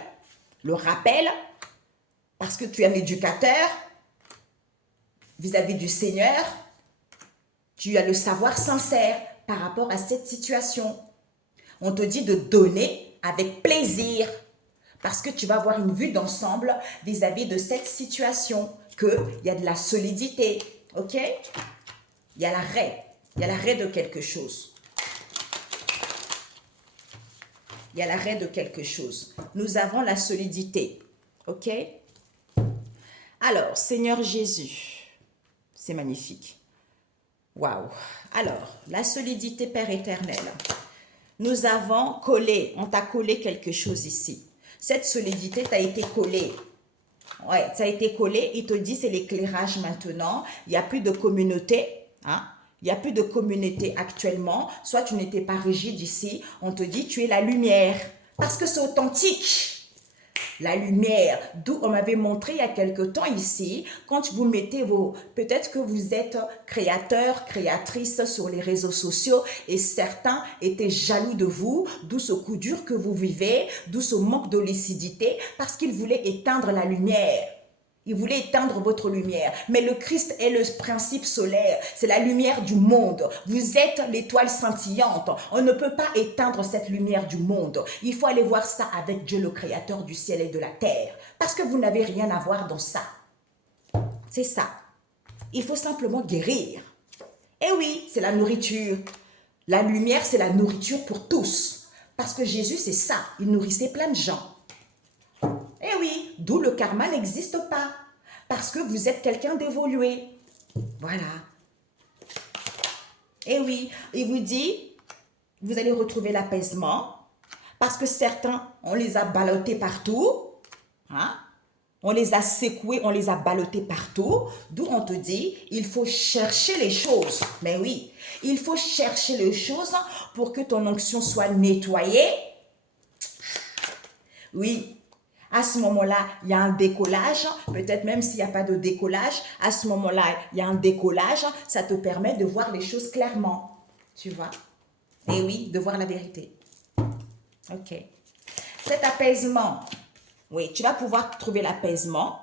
Le rappel, parce que tu es un éducateur vis-à-vis du Seigneur, tu as le savoir sincère par rapport à cette situation. On te dit de donner avec plaisir parce que tu vas avoir une vue d'ensemble vis-à-vis de cette situation, qu'il y a de la solidité, ok? Il y a l'arrêt de quelque chose. Il y a l'arrêt de quelque chose. Nous avons la solidité, ok? Alors, Seigneur Jésus, c'est magnifique. Waouh! Alors, la solidité, Père éternel. Nous avons collé, on t'a collé quelque chose ici. Cette solidité t'a été collée. Ouais, ça a été collé. Il te dit, c'est l'éclairage maintenant. Il n'y a plus de communauté. Hein? Il n'y a plus de communauté actuellement. Soit tu n'étais pas rigide ici. On te dit, tu es la lumière. Parce que c'est authentique. La lumière, d'où on m'avait montré il y a quelque temps ici, quand vous mettez vos... Peut-être que vous êtes créateur, créatrice sur les réseaux sociaux et certains étaient jaloux de vous, d'où ce coup dur que vous vivez, d'où ce manque de lucidité, parce qu'ils voulaient éteindre la lumière. Il voulait éteindre votre lumière. Mais le Christ est le principe solaire. C'est la lumière du monde. Vous êtes l'étoile scintillante. On ne peut pas éteindre cette lumière du monde. Il faut aller voir ça avec Dieu, le créateur du ciel et de la terre. Parce que vous n'avez rien à voir dans ça. C'est ça. Il faut simplement guérir. Et oui, c'est la nourriture. La lumière, c'est la nourriture pour tous. Parce que Jésus, c'est ça. Il nourrissait plein de gens. Eh oui, d'où le karma n'existe pas. Parce que vous êtes quelqu'un d'évolué. Voilà. Eh oui, il vous dit, vous allez retrouver l'apaisement. Parce que certains, on les a ballottés partout. Hein? On les a secoués, on les a ballottés partout. D'où on te dit, il faut chercher les choses. Mais oui, il faut chercher les choses pour que ton onction soit nettoyée. Oui. À ce moment-là, il y a un décollage. Peut-être même s'il n'y a pas de décollage, à ce moment-là, il y a un décollage. Ça te permet de voir les choses clairement. Tu vois? Et oui, de voir la vérité. Ok. Cet apaisement, oui, tu vas pouvoir trouver l'apaisement.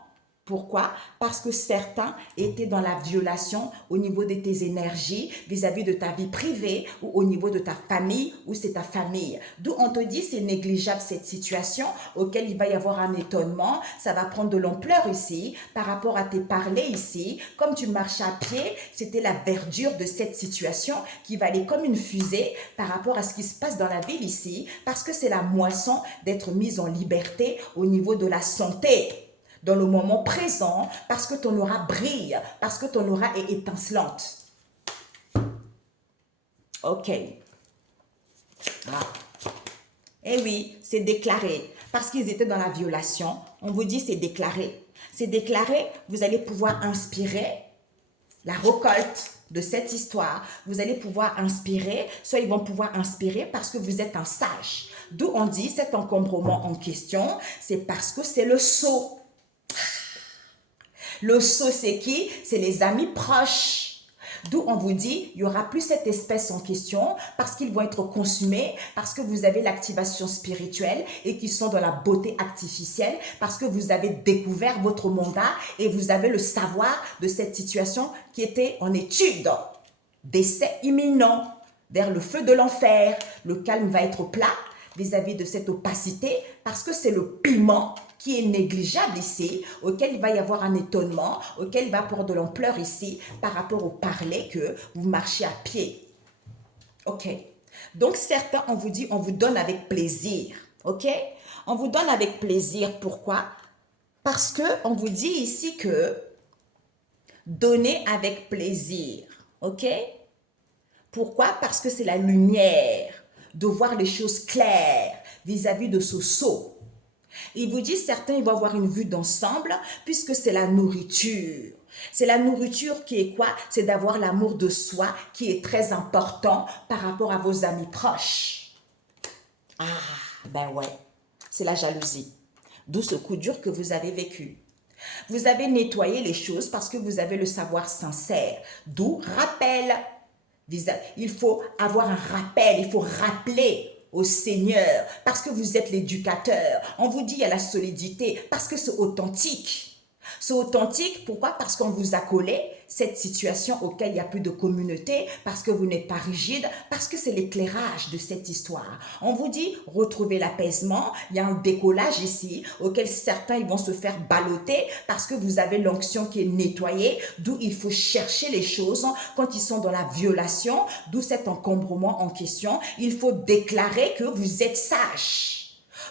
Pourquoi? Parce que certains étaient dans la violation au niveau de tes énergies, vis-à-vis de ta vie privée ou au niveau de ta famille ou c'est ta famille. D'où on te dit c'est négligeable cette situation auquel il va y avoir un étonnement. Ça va prendre de l'ampleur ici par rapport à tes parlers ici. Comme tu marches à pied, c'était la verdure de cette situation qui va aller comme une fusée par rapport à ce qui se passe dans la ville ici parce que c'est la moisson d'être mise en liberté au niveau de la santé. Dans le moment présent, parce que ton aura brille, parce que ton aura est étincelante. Ok. Ah. Eh oui, c'est déclaré. Parce qu'ils étaient dans la violation, on vous dit c'est déclaré. C'est déclaré, vous allez pouvoir inspirer la récolte de cette histoire. Vous allez pouvoir inspirer, soit ils vont pouvoir inspirer parce que vous êtes un sage. D'où on dit cet encombrement en question, c'est parce que c'est le sceau. Le sceau, c'est qui? C'est les amis proches. D'où on vous dit, il n'y aura plus cette espèce en question parce qu'ils vont être consumés, parce que vous avez l'activation spirituelle et qu'ils sont dans la beauté artificielle, parce que vous avez découvert votre mandat et vous avez le savoir de cette situation qui était en étude. Décès imminent vers le feu de l'enfer. Le calme va être plat vis-à-vis de cette opacité parce que c'est le piment qui est négligeable ici, auquel il va y avoir un étonnement, auquel il va avoir de l'ampleur ici par rapport au parler que vous marchez à pied. Ok. Donc certains, on vous dit, on vous donne avec plaisir. Ok. On vous donne avec plaisir. Pourquoi? Parce que on vous dit ici que donner avec plaisir. Ok. Pourquoi? Parce que c'est la lumière de voir les choses claires vis-à-vis de ce sceau. Il vous dit, certains, ils vont avoir une vue d'ensemble puisque c'est la nourriture. C'est la nourriture qui est quoi? C'est d'avoir l'amour de soi qui est très important par rapport à vos amis proches. Ah, ben ouais, c'est la jalousie. D'où ce coup dur que vous avez vécu. Vous avez nettoyé les choses parce que vous avez le savoir sincère. D'où rappel. Il faut avoir un rappel, il faut rappeler au Seigneur parce que vous êtes l'éducateur. On vous dit il y a la solidité parce que c'est authentique. C'est authentique, pourquoi? Parce qu'on vous a collé cette situation auquel il n'y a plus de communauté, parce que vous n'êtes pas rigide, parce que c'est l'éclairage de cette histoire. On vous dit, retrouvez l'apaisement, il y a un décollage ici, auquel certains ils vont se faire balloter, parce que vous avez l'onction qui est nettoyée, d'où il faut chercher les choses quand ils sont dans la violation, d'où cet encombrement en question. Il faut déclarer que vous êtes sage.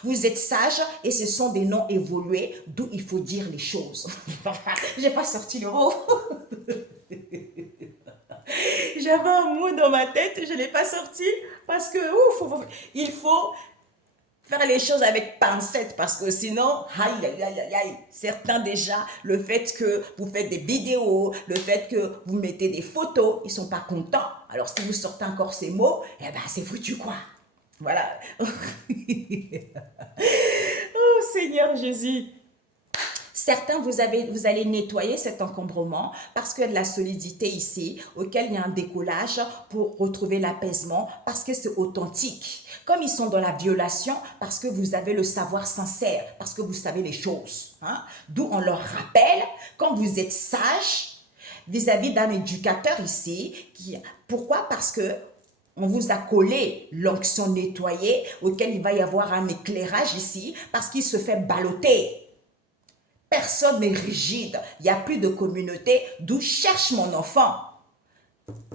Vous êtes sage et ce sont des noms évolués, d'où il faut dire les choses. J'ai pas sorti le mot. J'avais un mot dans ma tête, je ne l'ai pas sorti parce que il faut faire les choses avec pincette parce que sinon, aïe, aïe, aïe, aïe, aïe. Certains déjà, le fait que vous faites des vidéos, le fait que vous mettez des photos, ils ne sont pas contents. Alors si vous sortez encore ces mots, eh ben c'est foutu quoi. Voilà. Oh Seigneur Jésus. Certains, vous allez nettoyer cet encombrement parce qu'il y a de la solidité ici, auquel il y a un décollage pour retrouver l'apaisement, parce que c'est authentique. Comme ils sont dans la violation, parce que vous avez le savoir sincère, parce que vous savez les choses. Hein? D'où on leur rappelle, quand vous êtes sage, vis-à-vis d'un éducateur ici, pourquoi? Parce que on vous a collé l'onction nettoyée, auquel il va y avoir un éclairage ici, parce qu'il se fait balloter. Personne n'est rigide, il n'y a plus de communauté, d'où cherche mon enfant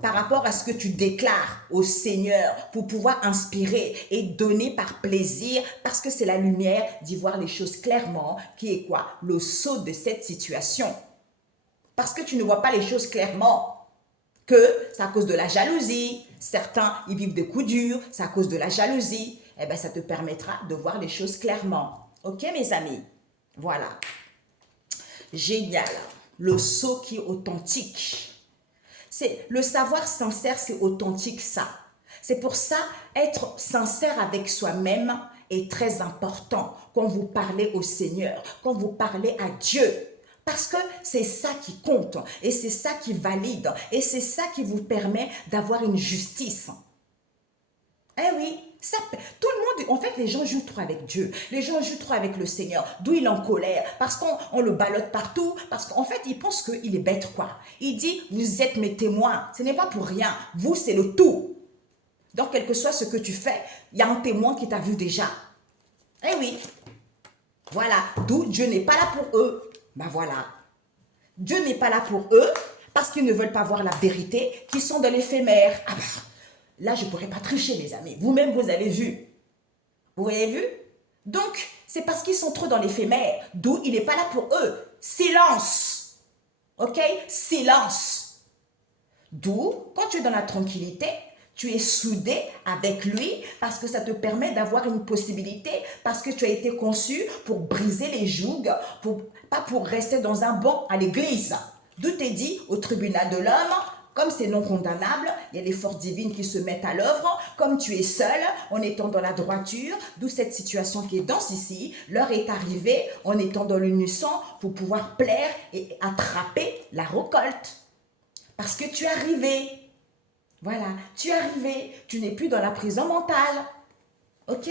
par rapport à ce que tu déclares au Seigneur pour pouvoir inspirer et donner par plaisir parce que c'est la lumière d'y voir les choses clairement qui est quoi? Le sceau de cette situation. Parce que tu ne vois pas les choses clairement, que c'est à cause de la jalousie. Certains, ils vivent des coups durs, c'est à cause de la jalousie. Eh bien, ça te permettra de voir les choses clairement. Ok, mes amis? Voilà. Génial. Le sceau qui est authentique. Le savoir sincère, c'est authentique ça. C'est pour ça, être sincère avec soi-même est très important quand vous parlez au Seigneur, quand vous parlez à Dieu. Parce que c'est ça qui compte et c'est ça qui valide et c'est ça qui vous permet d'avoir une justice. Eh oui, tout le monde, en fait, les gens jouent trop avec Dieu. Les gens jouent trop avec le Seigneur. D'où il est en colère. Parce qu'on le ballotte partout. Parce qu'en fait, il pense qu'il est bête, quoi. Il dit, vous êtes mes témoins. Ce n'est pas pour rien. Vous, c'est le tout. Donc, quel que soit ce que tu fais, il y a un témoin qui t'a vu déjà. Eh oui. Voilà. D'où Dieu n'est pas là pour eux. Ben voilà. Dieu n'est pas là pour eux parce qu'ils ne veulent pas voir la vérité, qu'ils sont dans l'éphémère. Ah ben, là, je ne pourrais pas tricher, mes amis. Vous-même, vous avez vu. Vous avez vu? Donc, c'est parce qu'ils sont trop dans l'éphémère. D'où il n'est pas là pour eux. Silence. Ok? Silence. D'où, quand tu es dans la tranquillité, tu es soudé avec lui parce que ça te permet d'avoir une possibilité, parce que tu as été conçu pour briser les jougs, pas pour rester dans un banc à l'église. D'où t'es dit au tribunal de l'homme, comme c'est non condamnable, il y a les forces divines qui se mettent à l'œuvre, comme tu es seul, en étant dans la droiture, d'où cette situation qui est dense ici, l'heure est arrivée, en étant dans l'unisson, pour pouvoir plaire et attraper la récolte. Parce que tu es arrivé. Voilà, tu es arrivé, tu n'es plus dans la prison mentale. Ok?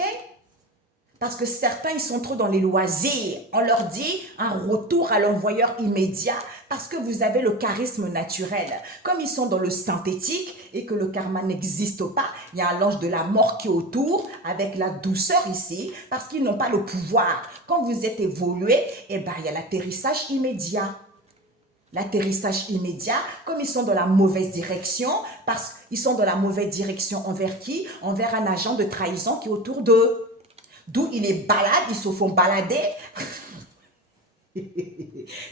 Parce que certains, ils sont trop dans les loisirs. On leur dit un retour à l'envoyeur immédiat parce que vous avez le charisme naturel. Comme ils sont dans le synthétique et que le karma n'existe pas, il y a un ange de la mort qui est autour avec la douceur ici parce qu'ils n'ont pas le pouvoir. Quand vous êtes évolué, eh ben, il y a l'atterrissage immédiat. L'atterrissage immédiat, comme ils sont dans la mauvaise direction, parce qu'ils sont dans la mauvaise direction envers qui? Envers un agent de trahison qui est autour d'eux. D'où ils les baladent, ils se font balader.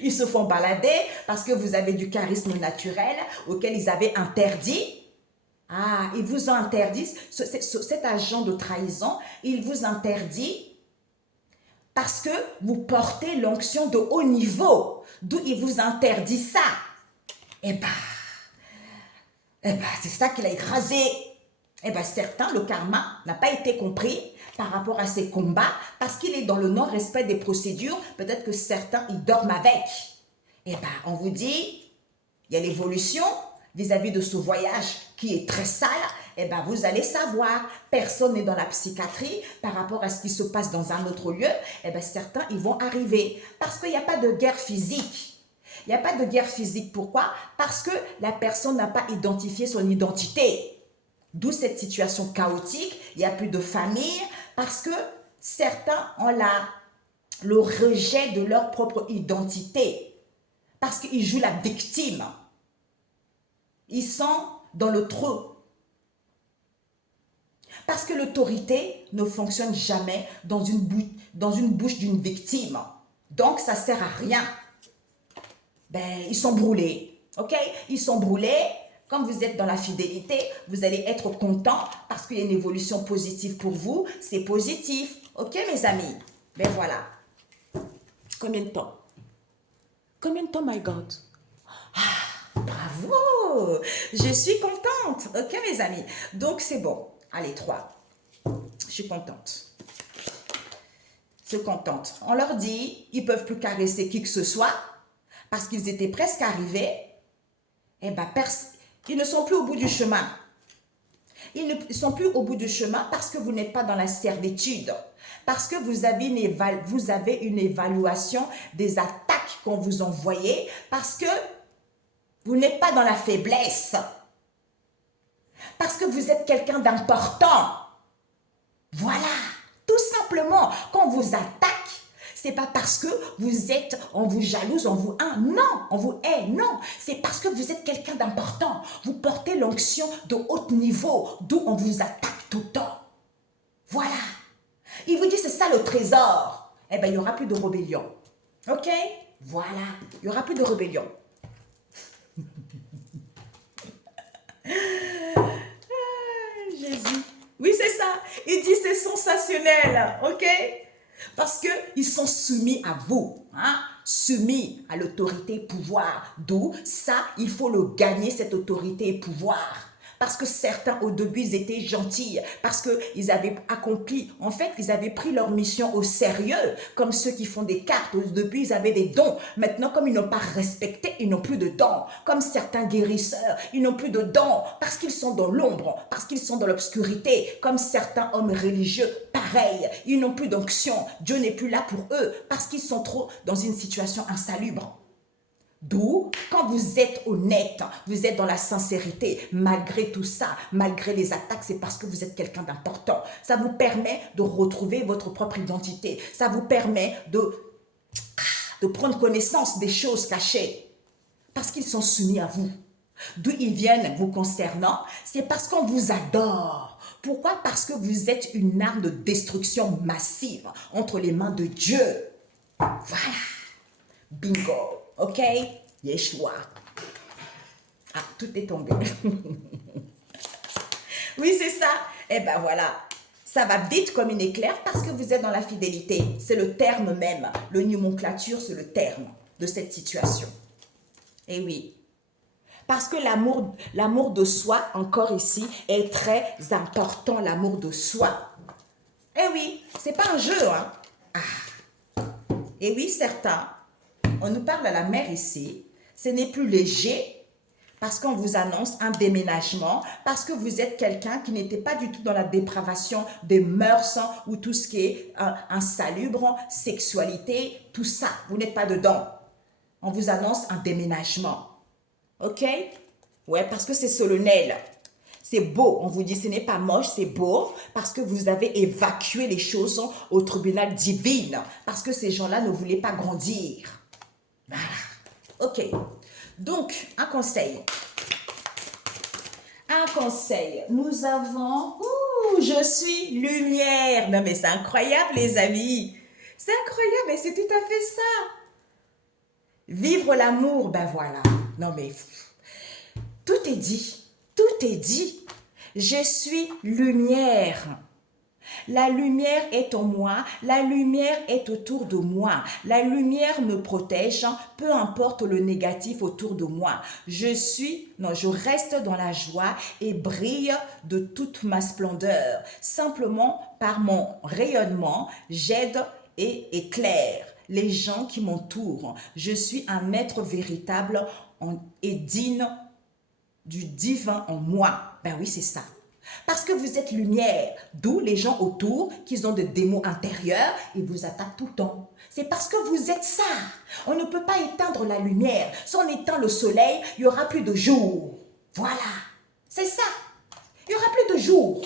Ils se font balader parce que vous avez du charisme naturel auquel ils avaient interdit. Ah, ils vous ont interdit, cet agent de trahison, il vous interdit parce que vous portez l'onction de haut niveau. D'où il vous interdit ça. Eh ben, c'est ça qu'il a écrasé. Eh bien, certains, le karma n'a pas été compris par rapport à ses combats, parce qu'il est dans le non-respect des procédures. Peut-être que certains, ils dorment avec. Eh bien, on vous dit, il y a l'évolution vis-à-vis de ce voyage qui est très sale. Eh bien, vous allez savoir, personne n'est dans la psychiatrie par rapport à ce qui se passe dans un autre lieu. Eh bien, certains, ils vont arriver parce qu'il n'y a pas de guerre physique. Il n'y a pas de guerre physique. Pourquoi? Parce que la personne n'a pas identifié son identité. D'où cette situation chaotique. Il n'y a plus de famille parce que certains ont le rejet de leur propre identité. Parce qu'ils jouent la victime. Ils sont dans le trop. Parce que l'autorité ne fonctionne jamais dans une bouche d'une victime. Donc, ça ne sert à rien. Ben, ils sont brûlés. OK? Ils sont brûlés. Quand vous êtes dans la fidélité, vous allez être content parce qu'il y a une évolution positive pour vous. C'est positif. OK, mes amis? Ben voilà. Combien de temps? Combien de temps, my God? Bravo! Je suis contente. OK, mes amis? Donc, c'est bon. Allez, 3. Je suis contente. Je suis contente. On leur dit, ils ne peuvent plus caresser qui que ce soit parce qu'ils étaient presque arrivés. Eh bien, ils ne sont plus au bout du chemin. Ils ne sont plus au bout du chemin parce que vous n'êtes pas dans la servitude. Parce que vous avez une évaluation des attaques qu'on vous envoyait. Parce que vous n'êtes pas dans la faiblesse. Parce que vous êtes quelqu'un d'important. Voilà, tout simplement. Quand on vous attaque, c'est pas parce que on vous jalouse, on vous hait, non, on vous hait, non. C'est parce que vous êtes quelqu'un d'important. Vous portez l'onction de haut niveau, d'où on vous attaque tout le temps. Voilà. Il vous dit c'est ça le trésor. Eh bien, il n'y aura plus de rébellion. OK? Voilà, il n'y aura plus de rébellion. Jésus. Oui, c'est ça. Il dit c'est sensationnel. OK? Parce qu'ils sont soumis à vous. Hein? Soumis à l'autorité et pouvoir. D'où ça, il faut le gagner, cette autorité et pouvoir. Parce que certains, au début, ils étaient gentils. Parce qu'ils avaient accompli, en fait, ils avaient pris leur mission au sérieux. Comme ceux qui font des cartes. Au début, ils avaient des dons. Maintenant, comme ils n'ont pas respecté, ils n'ont plus de dons. Comme certains guérisseurs, ils n'ont plus de dons. Parce qu'ils sont dans l'ombre. Parce qu'ils sont dans l'obscurité. Comme certains hommes religieux, pareil. Ils n'ont plus d'onction. Dieu n'est plus là pour eux. Parce qu'ils sont trop dans une situation insalubre. D'où, quand vous êtes honnête, vous êtes dans la sincérité, malgré tout ça, malgré les attaques, c'est parce que vous êtes quelqu'un d'important. Ça vous permet de retrouver votre propre identité. Ça vous permet de prendre connaissance des choses cachées. Parce qu'ils sont soumis à vous. D'où ils viennent vous concernant, c'est parce qu'on vous adore. Pourquoi? Parce que vous êtes une arme de destruction massive entre les mains de Dieu. Voilà. Bingo. OK? Yeshua. Ah, tout est tombé. Oui, c'est ça. Eh ben voilà. Ça va vite comme une éclair parce que vous êtes dans la fidélité. C'est le terme même. Le nomenclature, c'est le terme de cette situation. Eh oui. Parce que l'amour de soi, encore ici, est très important, l'amour de soi. Eh oui, c'est pas un jeu, hein. Ah. Eh oui, certains. On nous parle à la mère ici. Ce n'est plus léger parce qu'on vous annonce un déménagement, parce que vous êtes quelqu'un qui n'était pas du tout dans la dépravation des mœurs ou tout ce qui est insalubre, sexualité, tout ça. Vous n'êtes pas dedans. On vous annonce un déménagement. OK? Ouais, parce que c'est solennel. C'est beau. On vous dit ce n'est pas moche, c'est beau parce que vous avez évacué les choses au tribunal divin. Parce que ces gens-là ne voulaient pas grandir. Voilà. OK. Donc, un conseil. Un conseil. Nous avons... Ouh, je suis lumière. Non, mais c'est incroyable, les amis. C'est incroyable, mais c'est tout à fait ça. Vivre l'amour, ben voilà. Non, mais tout est dit. Tout est dit. Je suis lumière. La lumière est en moi, la lumière est autour de moi. La lumière me protège, peu importe le négatif autour de moi. Je reste dans la joie et brille de toute ma splendeur. Simplement par mon rayonnement, j'aide et éclaire les gens qui m'entourent. Je suis un être véritable et digne du divin en moi. Ben oui, c'est ça. Parce que vous êtes lumière, d'où les gens autour qui ont des démons intérieurs, ils vous attaquent tout le temps. C'est parce que vous êtes ça. On ne peut pas éteindre la lumière. Si on éteint le soleil, il n'y aura plus de jour. Voilà. C'est ça. Il n'y aura plus de jour.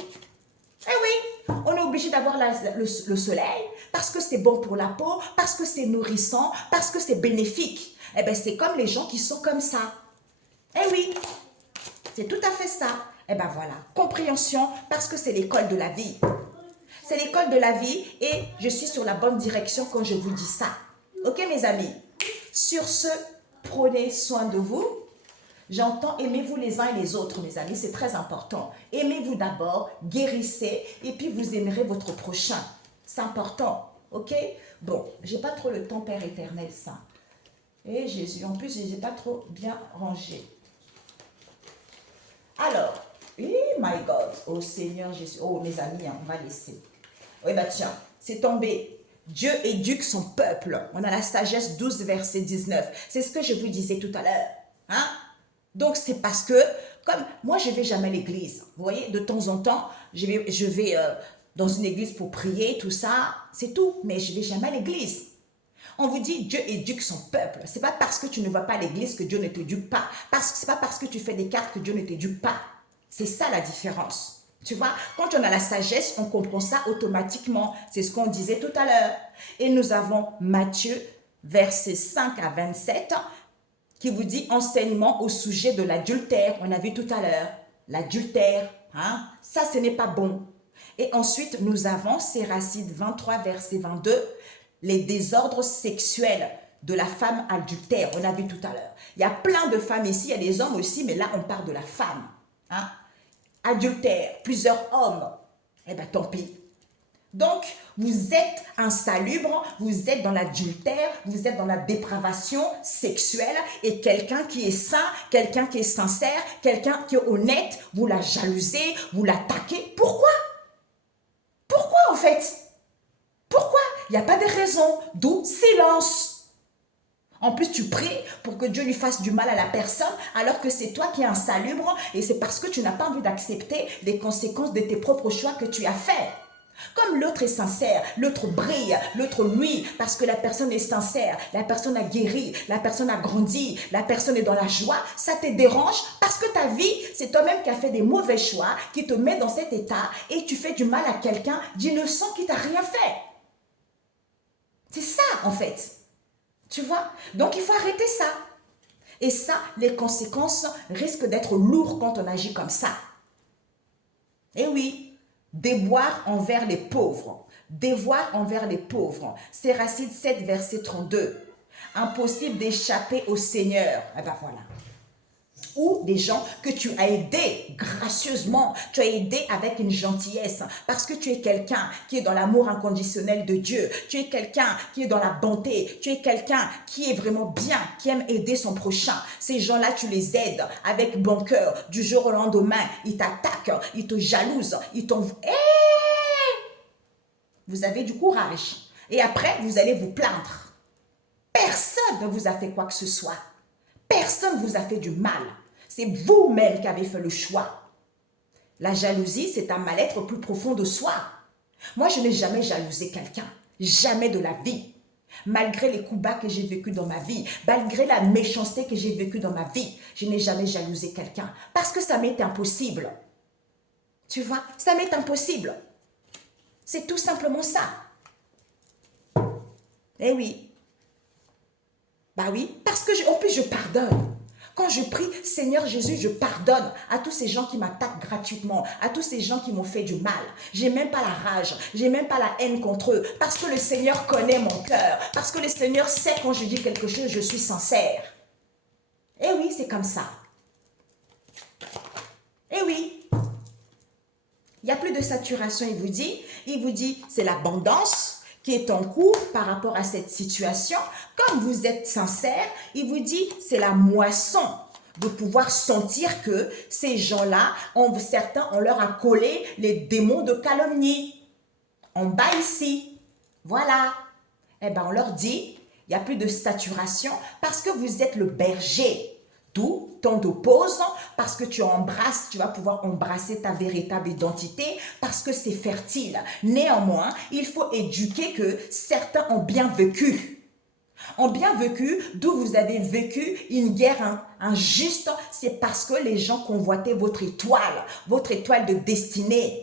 Eh oui, on est obligé d'avoir le soleil parce que c'est bon pour la peau, parce que c'est nourrissant, parce que c'est bénéfique. Eh bien, c'est comme les gens qui sont comme ça. Eh oui, c'est tout à fait ça. Eh bien voilà, compréhension parce que c'est l'école de la vie. C'est l'école de la vie et je suis sur la bonne direction quand je vous dis ça. Ok mes amis? Sur ce, prenez soin de vous. J'entends aimez-vous les uns et les autres mes amis, c'est très important. Aimez-vous d'abord, guérissez et puis vous aimerez votre prochain. C'est important, ok? Bon, j'ai pas trop le temps Père éternel ça. Et Jésus, en plus je n'ai pas trop bien rangé. Alors, oh my God, oh Seigneur Jésus, oh mes amis, on va laisser. Oui, bah tiens, c'est tombé. Dieu éduque son peuple. On a la sagesse 12, verset 19. C'est ce que je vous disais tout à l'heure. Hein? Donc, c'est parce que, comme moi, je ne vais jamais à l'église. Vous voyez, de temps en temps, je vais dans une église pour prier, tout ça, c'est tout. Mais je ne vais jamais à l'église. On vous dit Dieu éduque son peuple. Ce n'est pas parce que tu ne vas pas à l'église que Dieu ne t'éduque pas. Ce n'est pas parce que tu fais des cartes que Dieu ne t'éduque pas. C'est ça la différence. Tu vois, quand on a la sagesse, on comprend ça automatiquement. C'est ce qu'on disait tout à l'heure. Et nous avons Matthieu, versets 5 à 27, qui vous dit enseignement au sujet de l'adultère. On a vu tout à l'heure. L'adultère, hein, ça ce n'est pas bon. Et ensuite, nous avons Siracide 23, verset 22, les désordres sexuels de la femme adultère. On a vu tout à l'heure. Il y a plein de femmes ici, il y a des hommes aussi, mais là, on parle de la femme. Hein? Adultère, plusieurs hommes. Eh bien, tant pis. Donc, vous êtes insalubre, vous êtes dans l'adultère, vous êtes dans la dépravation sexuelle et quelqu'un qui est saint, quelqu'un qui est sincère, quelqu'un qui est honnête, vous la jalousez, vous l'attaquez. Pourquoi? Pourquoi en fait? Pourquoi? Il n'y a pas de raison, d'où silence. En plus, tu pries pour que Dieu lui fasse du mal à la personne alors que c'est toi qui es insalubre et c'est parce que tu n'as pas envie d'accepter les conséquences de tes propres choix que tu as faits. Comme l'autre est sincère, l'autre brille, l'autre luit parce que la personne est sincère, la personne a guéri, la personne a grandi, la personne est dans la joie, ça te dérange parce que ta vie, c'est toi-même qui as fait des mauvais choix, qui te met dans cet état et tu fais du mal à quelqu'un d'innocent qui t'a rien fait. C'est ça en fait. Tu vois? Donc il faut arrêter ça. Et ça, les conséquences risquent d'être lourdes quand on agit comme ça. Et oui, déboire envers les pauvres. Dévoir envers les pauvres. Siracide 7, verset 32. Impossible d'échapper au Seigneur. Eh ben voilà. Ou des gens que tu as aidés gracieusement, tu as aidé avec une gentillesse, parce que tu es quelqu'un qui est dans l'amour inconditionnel de Dieu, tu es quelqu'un qui est dans la bonté, tu es quelqu'un qui est vraiment bien, qui aime aider son prochain. Ces gens-là, tu les aides avec bon cœur. Du jour au lendemain, ils t'attaquent, ils te jalousent, ils t'envoient. Vous avez du courage. Et après, vous allez vous plaindre. Personne ne vous a fait quoi que ce soit. Personne ne vous a fait du mal. C'est vous-même qui avez fait le choix. La jalousie, c'est un mal-être plus profond de soi. Moi, je n'ai jamais jalousé quelqu'un. Jamais de la vie. Malgré les coups bas que j'ai vécus dans ma vie, malgré la méchanceté que j'ai vécue dans ma vie, je n'ai jamais jalousé quelqu'un. Parce que ça m'est impossible. Tu vois, ça m'est impossible. C'est tout simplement ça. Eh oui. Bah oui, parce que en plus je pardonne. Quand je prie, Seigneur Jésus, je pardonne à tous ces gens qui m'attaquent gratuitement, à tous ces gens qui m'ont fait du mal. J'ai même pas la rage, j'ai même pas la haine contre eux, parce que le Seigneur connaît mon cœur, parce que le Seigneur sait quand je dis quelque chose, je suis sincère. Eh oui, c'est comme ça. Eh oui. Il n'y a plus de saturation, il vous dit c'est l'abondance qui est en cours par rapport à cette situation. Comme vous êtes sincère, il vous dit c'est la moisson de pouvoir sentir que ces gens-là, certains, on leur a collé les démons de calomnie. En bas ici, voilà. Eh bien, on leur dit, il n'y a plus de saturation parce que vous êtes le berger. D'où tant de pauses, parce que tu vas pouvoir embrasser ta véritable identité, parce que c'est fertile. Néanmoins, il faut éduquer que certains ont bien vécu. Ont bien vécu, d'où vous avez vécu une guerre injuste, c'est parce que les gens convoitaient votre étoile de destinée.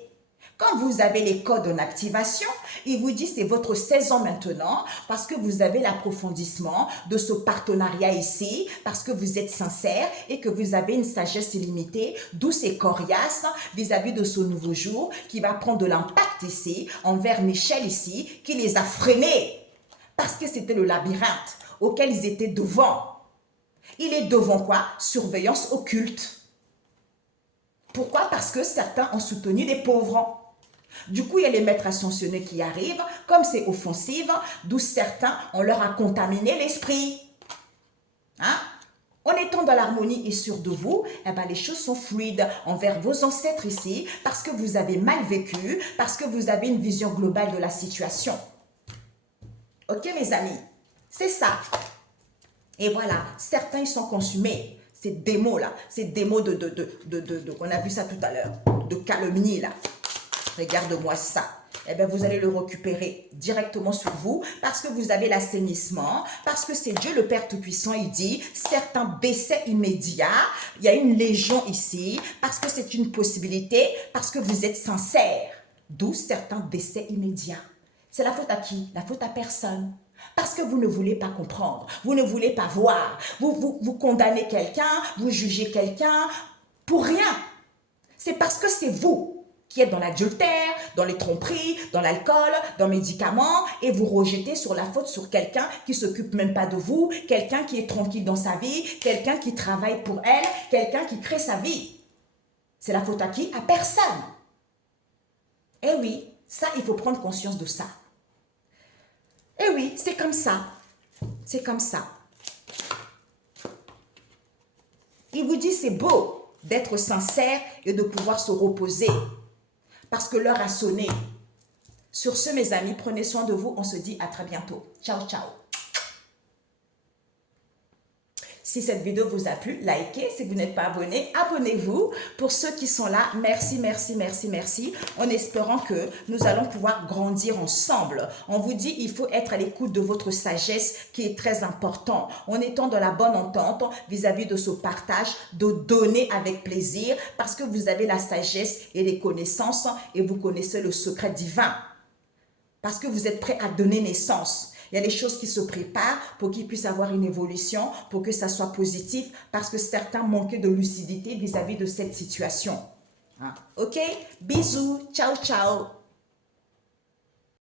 Quand vous avez les codes en activation, il vous dit c'est votre saison maintenant parce que vous avez l'approfondissement de ce partenariat ici, parce que vous êtes sincère et que vous avez une sagesse illimitée, d'où c'est coriace vis-à-vis de ce nouveau jour qui va prendre de l'impact ici envers Michel ici, qui les a freinés parce que c'était le labyrinthe auquel ils étaient devant. Il est devant quoi? Surveillance occulte. Pourquoi? Parce que certains ont soutenu des pauvres. Du coup, il y a les maîtres ascensionnés qui arrivent, comme c'est offensif, d'où certains, on leur a contaminé l'esprit. Hein? En étant dans l'harmonie et sûr de vous, eh ben, les choses sont fluides envers vos ancêtres ici, parce que vous avez mal vécu, parce que vous avez une vision globale de la situation. Ok, mes amis? C'est ça. Et voilà, certains, ils sont consumés. Ces démos-là, ces démos on a vu ça tout à l'heure, de calomnie, là. Regarde-moi ça. Eh bien, vous allez le récupérer directement sur vous parce que vous avez l'assainissement, parce que c'est Dieu le Père Tout-Puissant, il dit, certains décès immédiats, il y a une légion ici, parce que c'est une possibilité, parce que vous êtes sincère. D'où certains décès immédiats. C'est la faute à qui? La faute à personne. Parce que vous ne voulez pas comprendre, vous ne voulez pas voir, vous condamnez quelqu'un, vous jugez quelqu'un pour rien. C'est parce que c'est vous qui êtes dans l'adultère, dans les tromperies, dans l'alcool, dans les médicaments, et vous rejetez sur la faute sur quelqu'un qui ne s'occupe même pas de vous, quelqu'un qui est tranquille dans sa vie, quelqu'un qui travaille pour elle, quelqu'un qui crée sa vie. C'est la faute à qui? À personne. Eh oui, ça, il faut prendre conscience de ça. Eh oui, c'est comme ça. C'est comme ça. Il vous dit c'est beau d'être sincère et de pouvoir se reposer. Parce que l'heure a sonné. Sur ce, mes amis, prenez soin de vous. On se dit à très bientôt. Ciao, ciao. Si cette vidéo vous a plu, likez. Si vous n'êtes pas abonné, abonnez-vous. Pour ceux qui sont là, merci, merci, merci, merci. En espérant que nous allons pouvoir grandir ensemble. On vous dit, il faut être à l'écoute de votre sagesse qui est très important. En étant dans la bonne entente vis-à-vis de ce partage, de donner avec plaisir parce que vous avez la sagesse et les connaissances et vous connaissez le secret divin. Parce que vous êtes prêt à donner naissance. Il y a des choses qui se préparent pour qu'ils puissent avoir une évolution, pour que ça soit positif, parce que certains manquaient de lucidité vis-à-vis de cette situation. Hein? Ok? Bisous. Ciao, ciao.